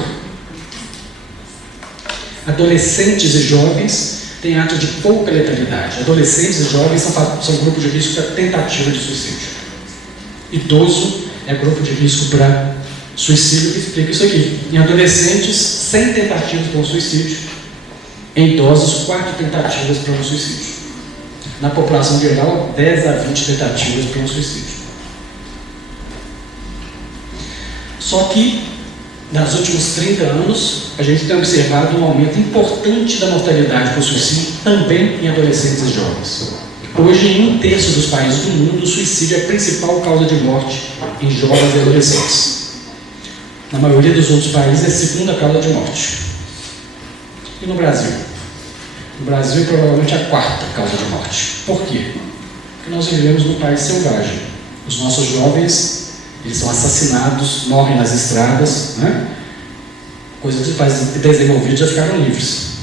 Adolescentes e jovens têm atos de pouca letalidade. Adolescentes e jovens são grupo de risco para tentativa de suicídio. Idoso é grupo de risco para suicídio, que explica isso aqui. Em adolescentes, 100 tentativas para um suicídio. Em idosos, 4 tentativas para um suicídio. Na população geral, 10 a 20 tentativas para um suicídio. Só que, nos últimos 30 anos, a gente tem observado um aumento importante da mortalidade por suicídio, também em adolescentes e jovens. Hoje, em 1/3 dos países do mundo, o suicídio é a principal causa de morte em jovens e adolescentes. Na maioria dos outros países, é a segunda causa de morte. E no Brasil? No Brasil, provavelmente a 4ª causa de morte. Por quê? Porque nós vivemos num país selvagem. Os nossos jovens, eles são assassinados, morrem nas estradas, né? Coisas que os países desenvolvidos já ficaram livres.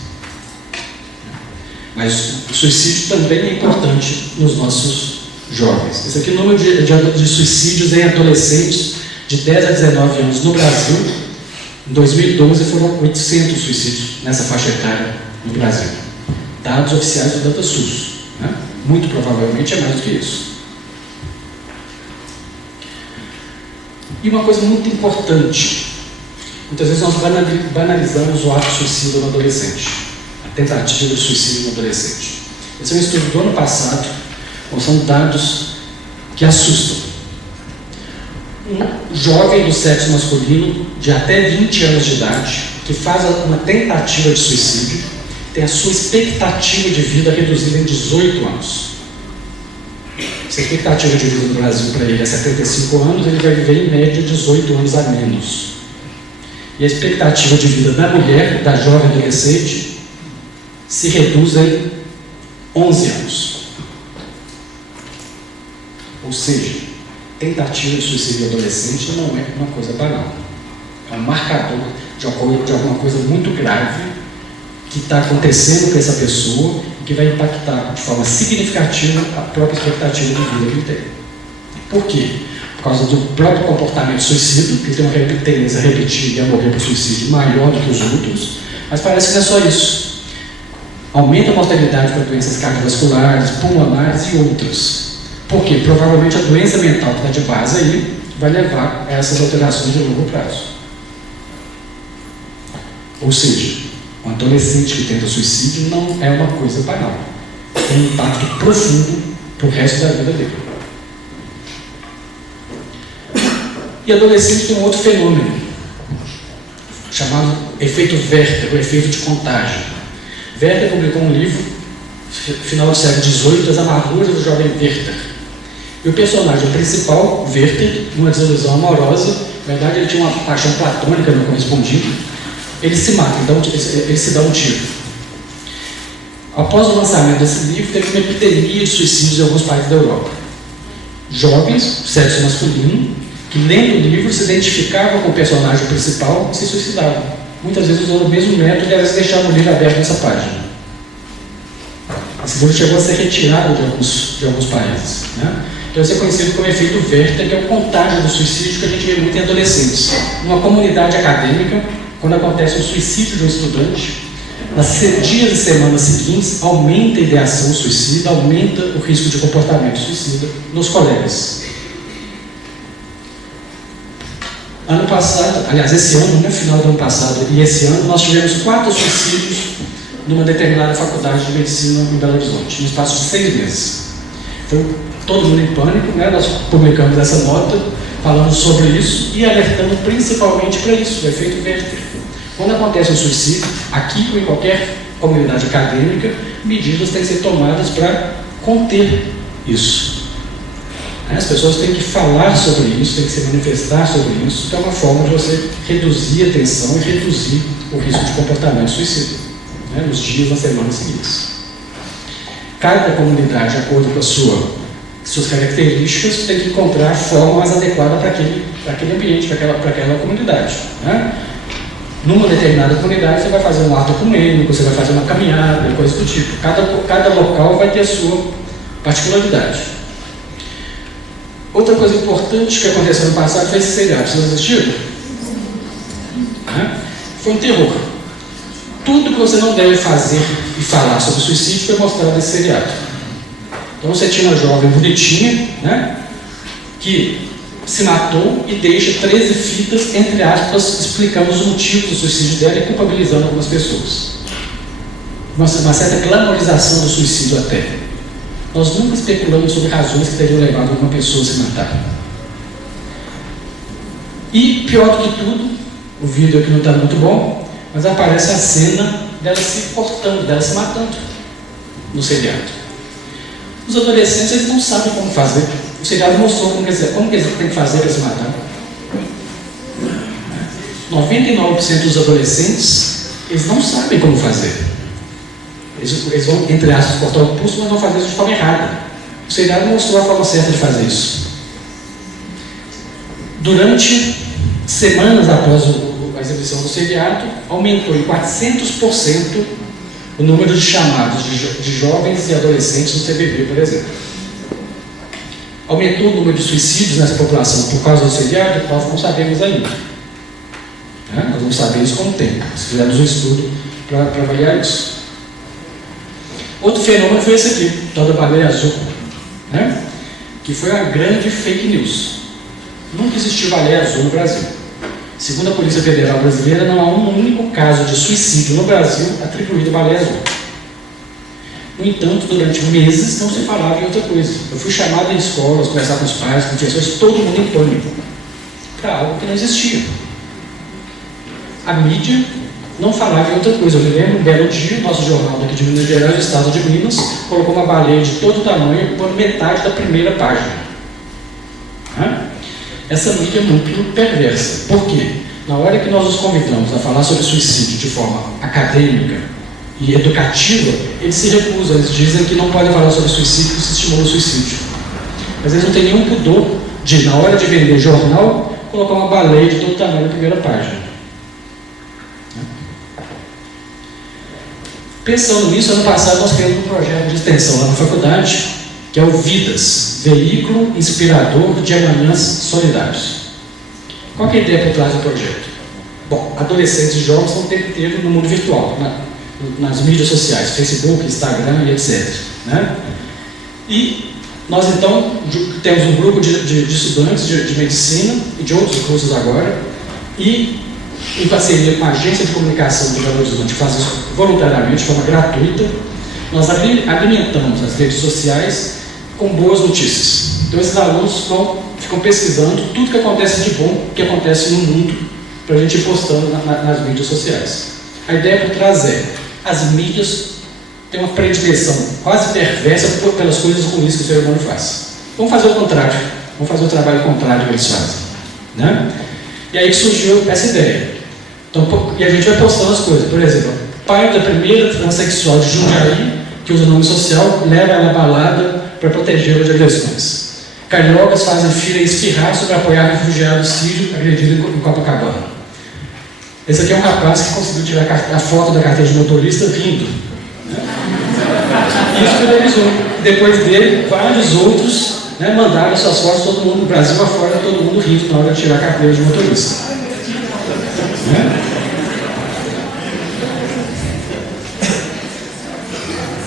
Mas o suicídio também é importante nos nossos jovens. Esse aqui é o número de suicídios em adolescentes de 10 a 19 anos no Brasil. Em 2012 foram 800 suicídios nessa faixa etária no Brasil. Dados oficiais do DataSUS. Né? Muito provavelmente é mais do que isso. E uma coisa muito importante, muitas vezes nós banalizamos o ato suicida no adolescente, a tentativa de suicídio no adolescente. Esse é um estudo do ano passado, são dados que assustam. Um jovem do sexo masculino de até 20 anos de idade, que faz uma tentativa de suicídio, tem a sua expectativa de vida reduzida em 18 anos. Se a expectativa de vida no Brasil para ele é 75 anos, ele vai viver em média 18 anos a menos. E a expectativa de vida da mulher, da jovem adolescente, se reduz em 11 anos. Ou seja, tentativa de suicídio adolescente não é uma coisa banal. É um marcador de alguma coisa muito grave que está acontecendo com essa pessoa e que vai impactar de forma significativa a própria expectativa de vida que ele tem. Por quê? Por causa do próprio comportamento suicida, que tem uma tendência a repetir e a morrer por suicídio maior do que os outros, mas parece que não é só isso. Aumenta a mortalidade para doenças cardiovasculares, pulmonares e outras. Por quê? Provavelmente a doença mental que está de base aí vai levar a essas alterações de longo prazo. Ou seja, um adolescente que tenta suicídio não é uma coisa banal. Tem um impacto profundo para o resto da vida dele. E adolescente tem um outro fenômeno, chamado efeito Werther, o efeito de contágio. Werther publicou um livro, final do século XVIII, As Amarguras do Jovem Werther. E o personagem principal, Werther, numa desilusão amorosa, na verdade ele tinha uma paixão platônica não correspondida, ele se mata, então ele se dá um tiro. Após o lançamento desse livro, teve uma epidemia de suicídios em alguns países da Europa. Jovens, sexo masculino, que lendo o livro se identificavam com o personagem principal e se suicidavam. Muitas vezes usando o mesmo método e às vezes deixavam o livro aberto nessa página. Esse livro chegou a ser retirado de alguns países. Né? Então isso é conhecido como efeito Werther, que é o contágio do suicídio que a gente vê muito em adolescentes. Numa comunidade acadêmica, quando acontece o suicídio de um estudante, nas dias e semanas seguintes, aumenta a ideação suicida, aumenta o risco de comportamento suicida nos colegas. Ano passado, aliás, esse ano, no final do ano passado e esse ano, nós tivemos 4 suicídios numa determinada faculdade de medicina em Belo Horizonte, no espaço de 6 meses. Foi todo mundo em pânico, né? Nós publicamos essa nota, falando sobre isso e alertando principalmente para isso, o efeito Werther. Quando acontece um suicídio, aqui ou em qualquer comunidade acadêmica, medidas têm que ser tomadas para conter isso. As pessoas têm que falar sobre isso, têm que se manifestar sobre isso, que é uma forma de você reduzir a tensão e reduzir o risco de comportamento suicida, né, nos dias, nas semanas seguintes. Cada comunidade, de acordo com as suas características, tem que encontrar a forma mais adequada para aquele ambiente, para aquela comunidade. Né? Numa determinada comunidade, você vai fazer um ato ecumênico, você vai fazer uma caminhada, coisa do tipo. Cada local vai ter a sua particularidade. Outra coisa importante que aconteceu no passado foi esse seriado. Vocês assistiram? Foi um terror. Tudo que você não deve fazer e falar sobre suicídio foi mostrado nesse seriado. Então você tinha uma jovem bonitinha, né, que se matou e deixa 13 fitas, entre aspas, explicando os motivos do suicídio dela e culpabilizando algumas pessoas. Uma certa glamorização do suicídio até. Nós nunca especulamos sobre razões que teriam levado uma pessoa a se matar. E, pior do que tudo, o vídeo aqui não está muito bom, mas aparece a cena dela se cortando, dela se matando no seriado. Os adolescentes, eles não sabem como fazer. O seriado mostrou como que eles têm que fazer para se matar. 99% dos adolescentes, eles não sabem como fazer. Eles vão, entre aspas, cortar o pulso, mas vão fazer isso de forma errada. O seriado mostrou a forma certa de fazer isso. Durante semanas após a exibição do seriado, aumentou em 400% o número de chamados de jovens e adolescentes no CBB, por exemplo. Aumentou o número de suicídios nessa população por causa do seriado? Nós não sabemos ainda. Nós vamos saber isso com o tempo. Fizemos um estudo para avaliar isso. Outro fenômeno foi esse aqui, tal da baleia azul, que foi uma grande fake news. Nunca existiu baleia azul no Brasil. Segundo a Polícia Federal Brasileira, não há um único caso de suicídio no Brasil atribuído à baleia azul. No entanto, durante meses não se falava em outra coisa. Eu fui chamado em escolas, conversar com os pais, com professores, todo mundo em pânico, para algo que não existia. A mídia não falava em outra coisa. Eu me lembro, um belo dia, o nosso jornal daqui de Minas Gerais, o Estado de Minas, colocou uma baleia de todo tamanho por metade da primeira página. Essa mídia é muito perversa. Por quê? Na hora que nós os convidamos a falar sobre suicídio de forma acadêmica e educativa, eles se recusam, eles dizem que não podem falar sobre suicídio, que se estimula o suicídio. Mas eles não têm nenhum pudor de, na hora de vender jornal, colocar uma baleia de todo tamanho na primeira página. Pensando nisso, ano passado nós criamos um projeto de extensão lá na faculdade, que é o VIDAS, Veículo Inspirador de Amanhãs Solidários. Qual que é a ideia por trás do projeto? Bom, adolescentes e jovens estão o tempo inteiro no mundo virtual, nas mídias sociais, Facebook, Instagram e etc. E nós então temos um grupo de estudantes de medicina e de outros cursos agora, e em parceria com a Agência de Comunicação do Belo Horizonte, que faz isso voluntariamente, de forma gratuita, nós alimentamos as redes sociais com boas notícias. Então esses alunos ficam pesquisando tudo que acontece de bom, que acontece no mundo, para a gente ir postando nas mídias sociais. A ideia por trás é, as mídias têm uma predileção quase perversa pelas coisas ruins que o ser humano faz. Vamos fazer o contrário, vamos fazer o trabalho contrário que eles fazem. E aí que surgiu essa ideia. Então, e a gente vai postando as coisas. Por exemplo, pai da primeira transexual de Jundiaí, que usa o nome social, leva ela à balada para protegê-la de agressões. Cariocas fazem fila espirrar sobre apoiar refugiado sírio agredido em Copacabana. Esse aqui é um rapaz que conseguiu tirar a foto da carteira de motorista rindo. Isso viralizou. Depois dele, vários outros mandaram suas fotos, todo mundo, no Brasil afora, todo mundo rindo na hora de tirar a carteira de motorista.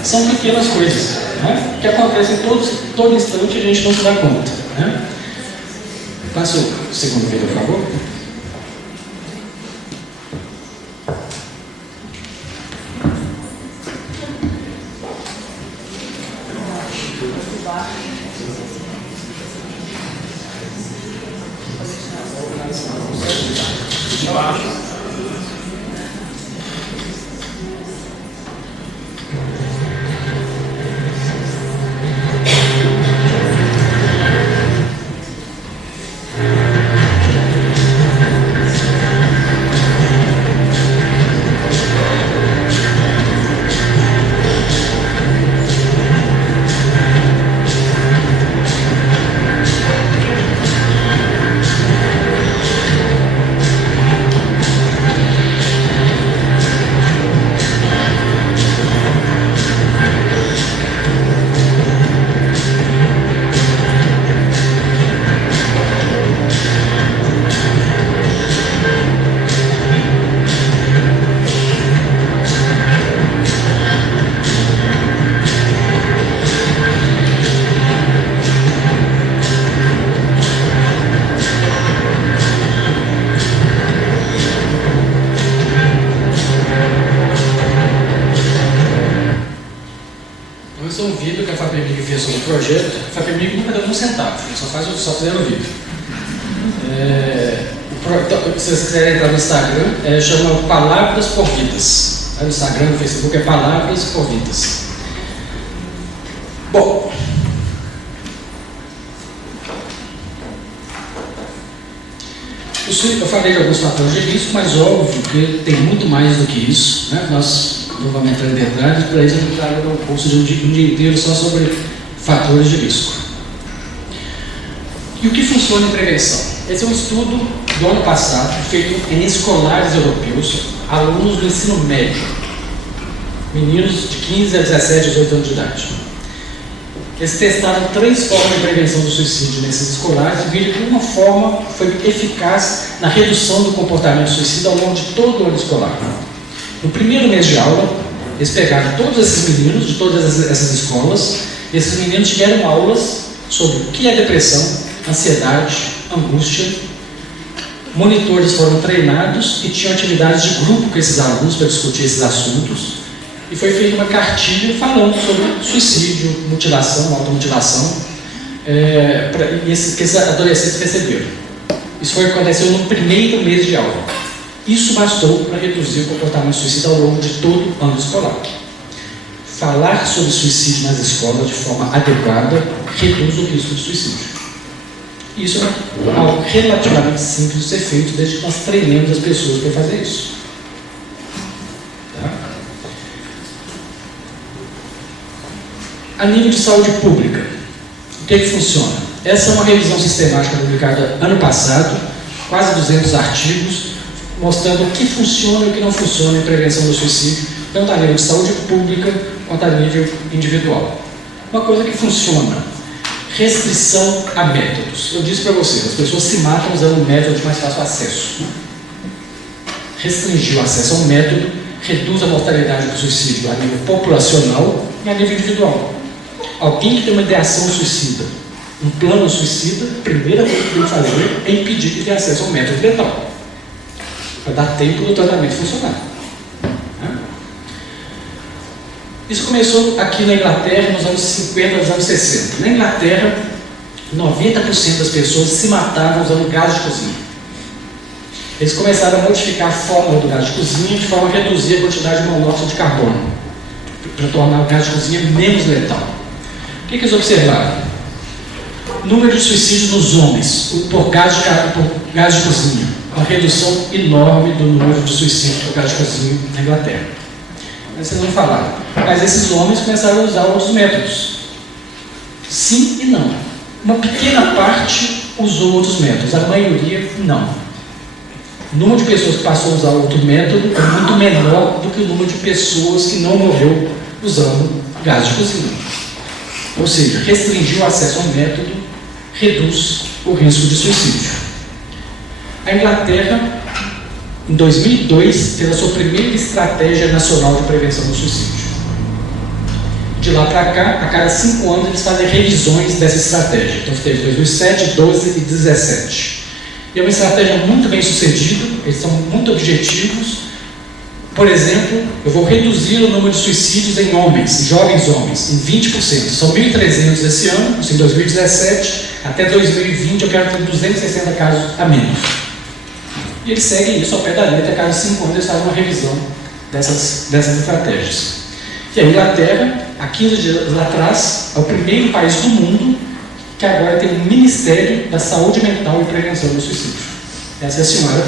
São pequenas coisas que acontecem todo instante e a gente não se dá conta. Passa o segundo vídeo, por favor. Projeto, a FAPEMIG nunca deu um centavo, só fizeram o vídeo. Se vocês quiserem entrar no Instagram, chama Palavras por Vidas. No Instagram, no Facebook, é Palavras por Vidas. Bom, eu falei de alguns fatores de risco, mas óbvio que tem muito mais do que isso. Nós não vamos entrar em detalhes, para isso eu trago um curso de um dia inteiro só sobre fatores de risco. E o que funciona em prevenção? Esse é um estudo do ano passado, feito em escolares europeus, alunos do ensino médio, meninos de 15 a 17, 18 anos de idade. Eles testaram 3 formas de prevenção do suicídio nesses escolares e viram que uma forma foi eficaz na redução do comportamento suicida ao longo de todo o ano escolar. No primeiro mês de aula, eles pegaram todos esses meninos de todas essas escolas, e esses meninos tiveram aulas sobre o que é depressão, ansiedade, angústia. Monitores foram treinados e tinham atividades de grupo com esses alunos para discutir esses assuntos. E foi feita uma cartilha falando sobre suicídio, mutilação, automutilação, que esses adolescentes receberam. Isso aconteceu no primeiro mês de aula. Isso bastou para reduzir o comportamento suicida ao longo de todo o ano escolar. Falar sobre suicídio nas escolas de forma adequada reduz o risco de suicídio. Isso é algo relativamente simples de ser feito desde que nós treinemos as pessoas para fazer isso. Tá? A nível de saúde pública, o que funciona? Essa é uma revisão sistemática publicada ano passado, quase 200 artigos, mostrando o que funciona e o que não funciona em prevenção do suicídio, tanto a nível de saúde pública quanto a nível individual. Uma coisa que funciona: restrição a métodos. Eu disse para vocês, as pessoas se matam usando um método de mais fácil acesso. Restringir o acesso a um método reduz a mortalidade do suicídio a nível populacional e a nível individual. Alguém que tem uma ideação suicida, um plano suicida, a primeira coisa que tem que fazer é impedir que tenha acesso ao método letal, para dar tempo do tratamento funcionar. Isso começou aqui na Inglaterra nos anos 50, nos anos 60. Na Inglaterra, 90% das pessoas se matavam usando gás de cozinha. Eles começaram a modificar a fórmula do gás de cozinha de forma a reduzir a quantidade de monóxido de carbono, para tornar o gás de cozinha menos letal. O que eles observaram? Número de suicídios nos homens por gás de cozinha. Uma redução enorme do número de suicídios por gás de cozinha na Inglaterra. Mas vocês vão falar, mas esses homens começaram a usar outros métodos. Sim e não. Uma pequena parte usou outros métodos, a maioria não. O número de pessoas que passou a usar outro método é muito menor do que o número de pessoas que não morreu usando gás de cozinha. Ou seja, restringir o acesso ao método reduz o risco de suicídio. A Inglaterra, em 2002, fez a sua primeira estratégia nacional de prevenção do suicídio. De lá para cá, a cada 5 anos, eles fazem revisões dessa estratégia. Então, teve 2007, 12 e 17. E é uma estratégia muito bem sucedida, eles são muito objetivos. Por exemplo, eu vou reduzir o número de suicídios em homens, jovens homens, em 20%. São 1.300 esse ano, isso em 2017. Até 2020 eu quero ter 260 casos a menos. E eles seguem isso ao pé da letra, a cada 5 anos eles fazem uma revisão dessas estratégias. E a Inglaterra, há 15 dias atrás, é o primeiro país do mundo que agora tem um Ministério da Saúde Mental e Prevenção do Suicídio. Essa é a senhora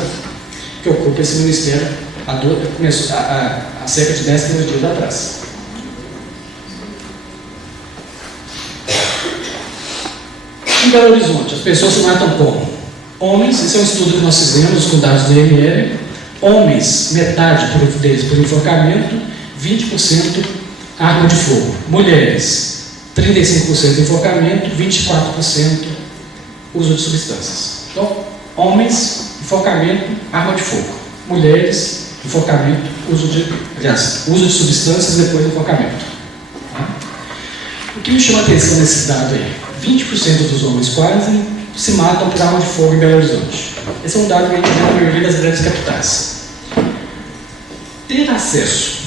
que ocupa esse ministério há cerca de 10, 15 dias atrás. Em Belo Horizonte, as pessoas se matam como? Homens, esse é um estudo que nós fizemos com dados do IML. Homens, metade deles por enforcamento, 20% arma de fogo. Mulheres, 35% enforcamento, 24% uso de substâncias. Então, homens, enforcamento, arma de fogo. Mulheres, enforcamento, uso de substâncias depois do enforcamento. O que me chama a atenção nesse dado aí? 20% dos homens quase se matam por arma de fogo em Belo Horizonte. Esse é um dado que a gente vê na maioria das grandes capitais. Ter acesso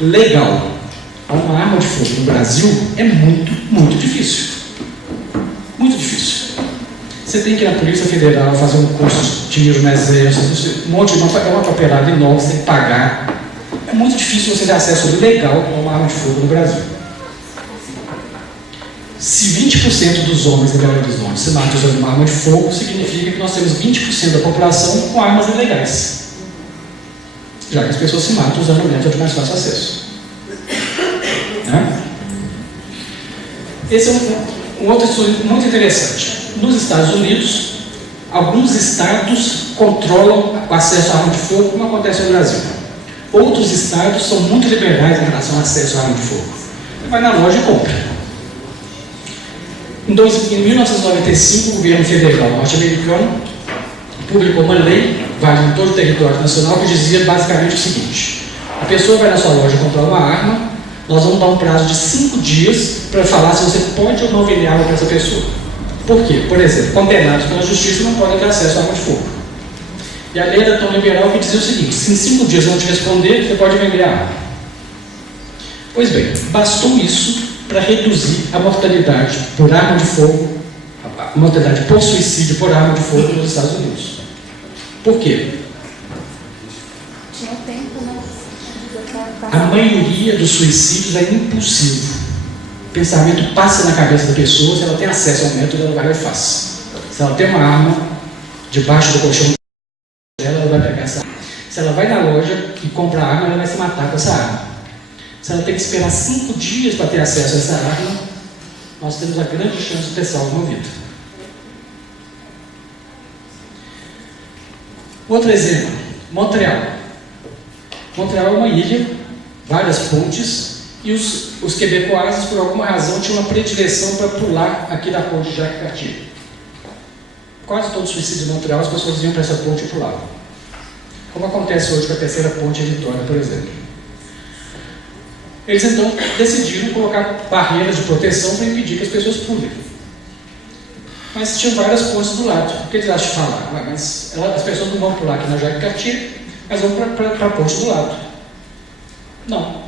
legal a uma arma de fogo no Brasil é muito, muito difícil. Muito difícil. Você tem que ir na Polícia Federal fazer um curso de tiro no exército, é uma papelada enorme, você tem que pagar. É muito difícil você ter acesso legal a uma arma de fogo no Brasil. Se 20% dos homens em Belo Horizonte se matam usando uma arma de fogo, significa que nós temos 20% da população com armas ilegais, já que as pessoas se matam usando o método de mais fácil acesso. Esse é um outro estudo muito interessante. Nos Estados Unidos, alguns estados controlam o acesso à arma de fogo, como acontece no Brasil. Outros estados são muito liberais em relação ao acesso à arma de fogo. Você vai na loja e compra. Em 1995, o governo federal norte-americano publicou uma lei, válida em todo o território nacional, que dizia basicamente o seguinte: a pessoa vai na sua loja comprar uma arma, nós vamos dar um prazo de 5 dias para falar se você pode ou não vender arma para essa pessoa. Por quê? Por exemplo, condenados pela justiça não podem ter acesso à arma de fogo. E a lei era tão liberal que dizia o seguinte: se em 5 dias não te responder, você pode vender a arma. Pois bem, bastou isso para reduzir a mortalidade por arma de fogo, a mortalidade por suicídio por arma de fogo nos Estados Unidos. Por quê? Tinha tempo, né? A maioria dos suicídios é impulsivo. O pensamento passa na cabeça da pessoa, se ela tem acesso ao método, ela vai lá e faz. Se ela tem uma arma debaixo do colchão dela, ela vai pegar essa arma. Se ela vai na loja e compra a arma, ela vai se matar com essa arma. Se ela tem que esperar 5 dias para ter acesso a essa arma, nós temos a grande chance de ter salvo uma vida. Outro exemplo, Montreal. Montreal é uma ilha, várias pontes, e os quebecoises, por alguma razão, tinham uma predileção para pular aqui da ponte de Jacques Cartier. Quase todo suicídio em Montreal, as pessoas iam para essa ponte e pulavam. Como acontece hoje com a terceira ponte em Vitória, por exemplo. Eles então decidiram colocar barreiras de proteção para impedir que as pessoas pulem. Mas tinham várias pontes do lado. O que eles acham de falar? Mas as pessoas não vão pular aqui na Jacques Cartier, mas vão para a ponte do lado. Não.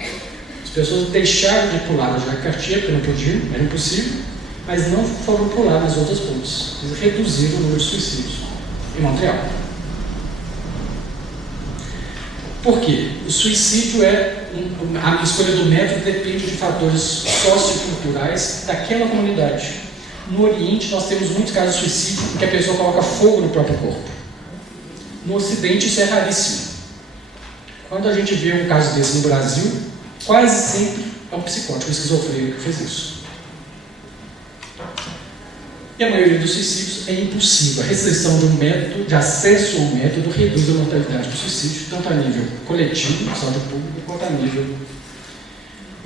As pessoas deixaram de pular na Jacques Cartier, porque não podiam, era impossível, mas não foram pular nas outras pontes. Eles reduziram o número de suicídios em Montreal. Por quê? O suicídio a escolha do método depende de fatores socioculturais daquela comunidade. No Oriente, nós temos muitos casos de suicídio em que a pessoa coloca fogo no próprio corpo. No Ocidente, isso é raríssimo. Quando a gente vê um caso desse no Brasil, quase sempre é um psicótico, um esquizofrênico que fez isso. E a maioria dos suicídios é impulsiva. A restrição de um método, de acesso a um método, reduz a mortalidade do suicídio, tanto a nível coletivo, saúde pública, quanto a nível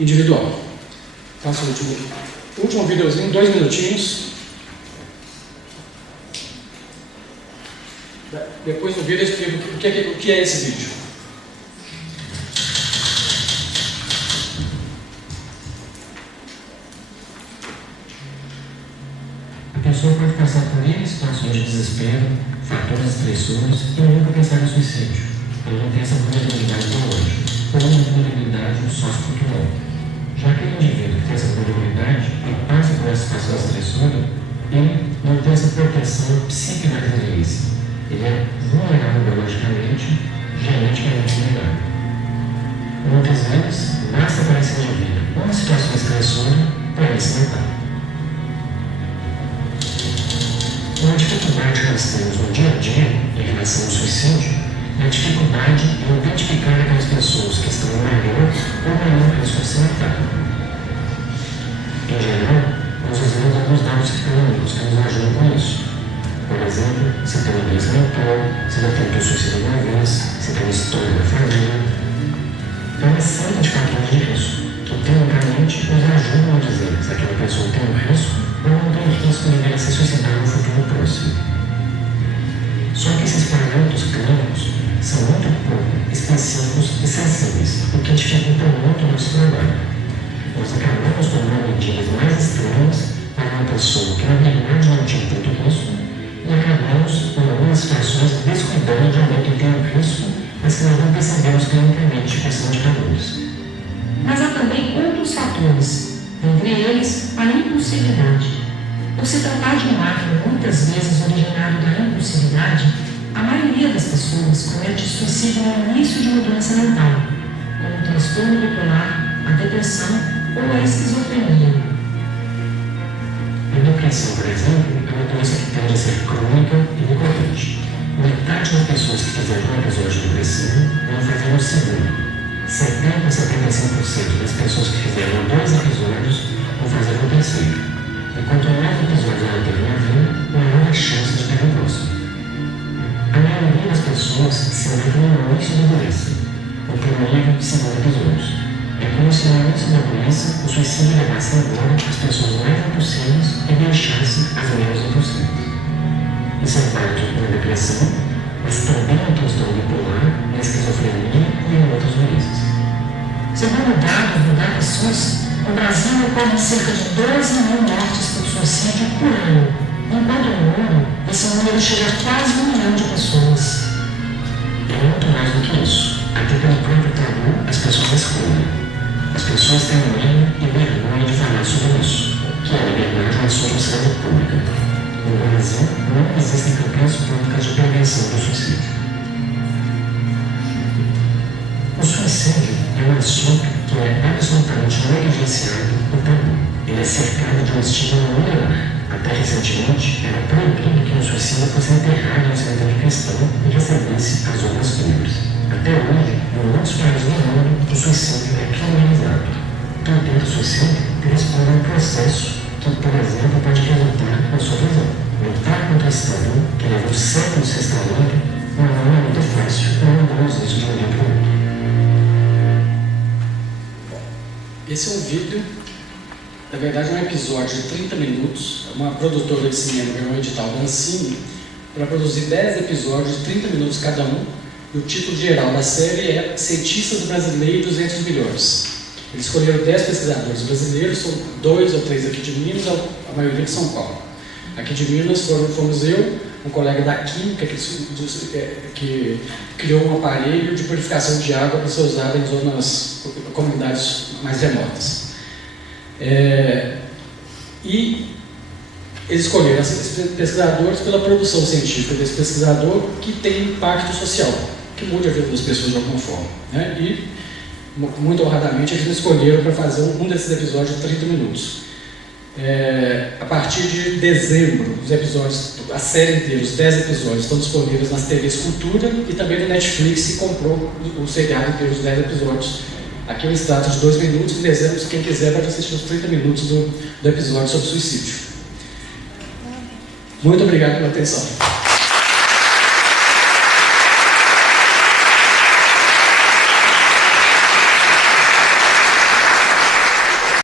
individual. Faço o último videozinho, 2 minutinhos. Depois do vídeo eu explico o que é esse vídeo. A pessoa pode passar por N situações de desespero, fatores estressores e nunca pensar em suicídio. Ele não tem essa vulnerabilidade biológica ou uma vulnerabilidade sociocultural. Já que o indivíduo que tem essa vulnerabilidade e passa por essa situação estressora, ele não tem essa proteção psíquica da resiliência. Ele é vulnerável biologicamente, geneticamente vulnerável. Muitas vezes, basta para esse indivíduo uma situação estressora para ele se matar. Uma dificuldade que nós temos no dia a dia em relação ao suicídio é a dificuldade em identificar aquelas pessoas que estão em maior ou menor risco de se matar. Em geral, nós usamos alguns dados clínicos que nos ajudam com isso. Por exemplo, se tem uma doença mental, se já tentou suicídio alguma vez, se tem uma história da família. É uma série de fatores de risco que, tecnicamente, nos ajudam a dizer se aquela pessoa tem um risco ou não tem risco de vir a se suicidar no futuro próximo. Só que esses parâmetros clínicos são muito pouco específicos e sensíveis, o que dificulta muito o nosso trabalho. Nós acabamos tomando medidas mais extremas para uma pessoa que na verdade não tinha tanto risco e acabamos, em algumas situações, descuidando de alguém que tem um risco, mas que nós não percebemos clinicamente com esses indicadores. Mas há também outros fatores, entre eles a impulsividade. Por se tratar de um ato muitas vezes originário da impulsividade, a maioria das pessoas comete suicídio no início de uma doença mental, como o transtorno bipolar, a depressão ou a esquizofrenia. A depressão, por exemplo, é uma doença que tende a ser crônica e recorrente. Metade das pessoas que fizeram um episódio depressivo vão fazer um segundo. 70% a 75% das pessoas que fizeram 2 episódios vão fazer um terceiro. E quanto mais episódios ela teve na vida, maior a chance de ter o próximo. A maioria das pessoas se lembra no início da doença, o primeiro e segundo episódios. É como se se no início da doença o suicídio levasse agora as pessoas mais impossíveis e deixasse as menos impossíveis. Isso é parte de uma depressão, mas também um transtorno bipolar, a esquizofrenia e em outras doenças. Segundo dados do DataSUS, no Brasil ocorrem cerca de 12 mil mortes por suicídio por ano, enquanto no mundo esse número chega a quase 1 milhão de pessoas. É muito mais do que isso. Até pelo próprio tabu, as pessoas escondem. As pessoas têm medo e vergonha de falar sobre isso, que é, na verdade, um assunto de saúde pública. No Brasil, não existem campanhas públicas de prevenção do suicídio. O suicídio é um assunto que é absolutamente negligenciado e tabu. Ele é cercado de um estigma milenar. Até recentemente, era proibido que um suicida fosse enterrado no cemitério cristão e recebesse as honras fúnebres. Até hoje, em muitos países do mundo, o suicídio é criminalizado. Tentar o suicídio corresponde a um processo que, por exemplo, pode resultar na sua prisão. Lutar contra esse tabu, que levou séculos se instalando, não é muito fácil e não damos isso de um dia para o outro. Esse é um vídeo, na verdade é um episódio de 30 minutos. Uma produtora de cinema ganhou um edital da Ancine para produzir 10 episódios de 30 minutos cada um. E o título geral da série é Cientistas Brasileiros entre os Melhores. Eles escolheram 10 pesquisadores brasileiros, são 2 ou 3 aqui de Minas, a maioria de São Paulo. Aqui de Minas fomos eu, um colega da Química que criou um aparelho de purificação de água para ser usado em zonas, comunidades mais remotas. E eles escolheram esses pesquisadores pela produção científica desse pesquisador que tem impacto social, que muda a vida das pessoas de alguma forma. Né? E, muito honradamente, eles me escolheram para fazer um desses episódios de 30 minutos. A partir de dezembro, os episódios, a série inteira, os 10 episódios, estão disponíveis nas TVs Cultura e também no Netflix, que comprou o seriado inteiro, os 10 episódios. Aqui é um extrato de 2 minutos, em dezembro, quem quiser pode assistir os 30 minutos do episódio sobre suicídio. Muito obrigado pela atenção.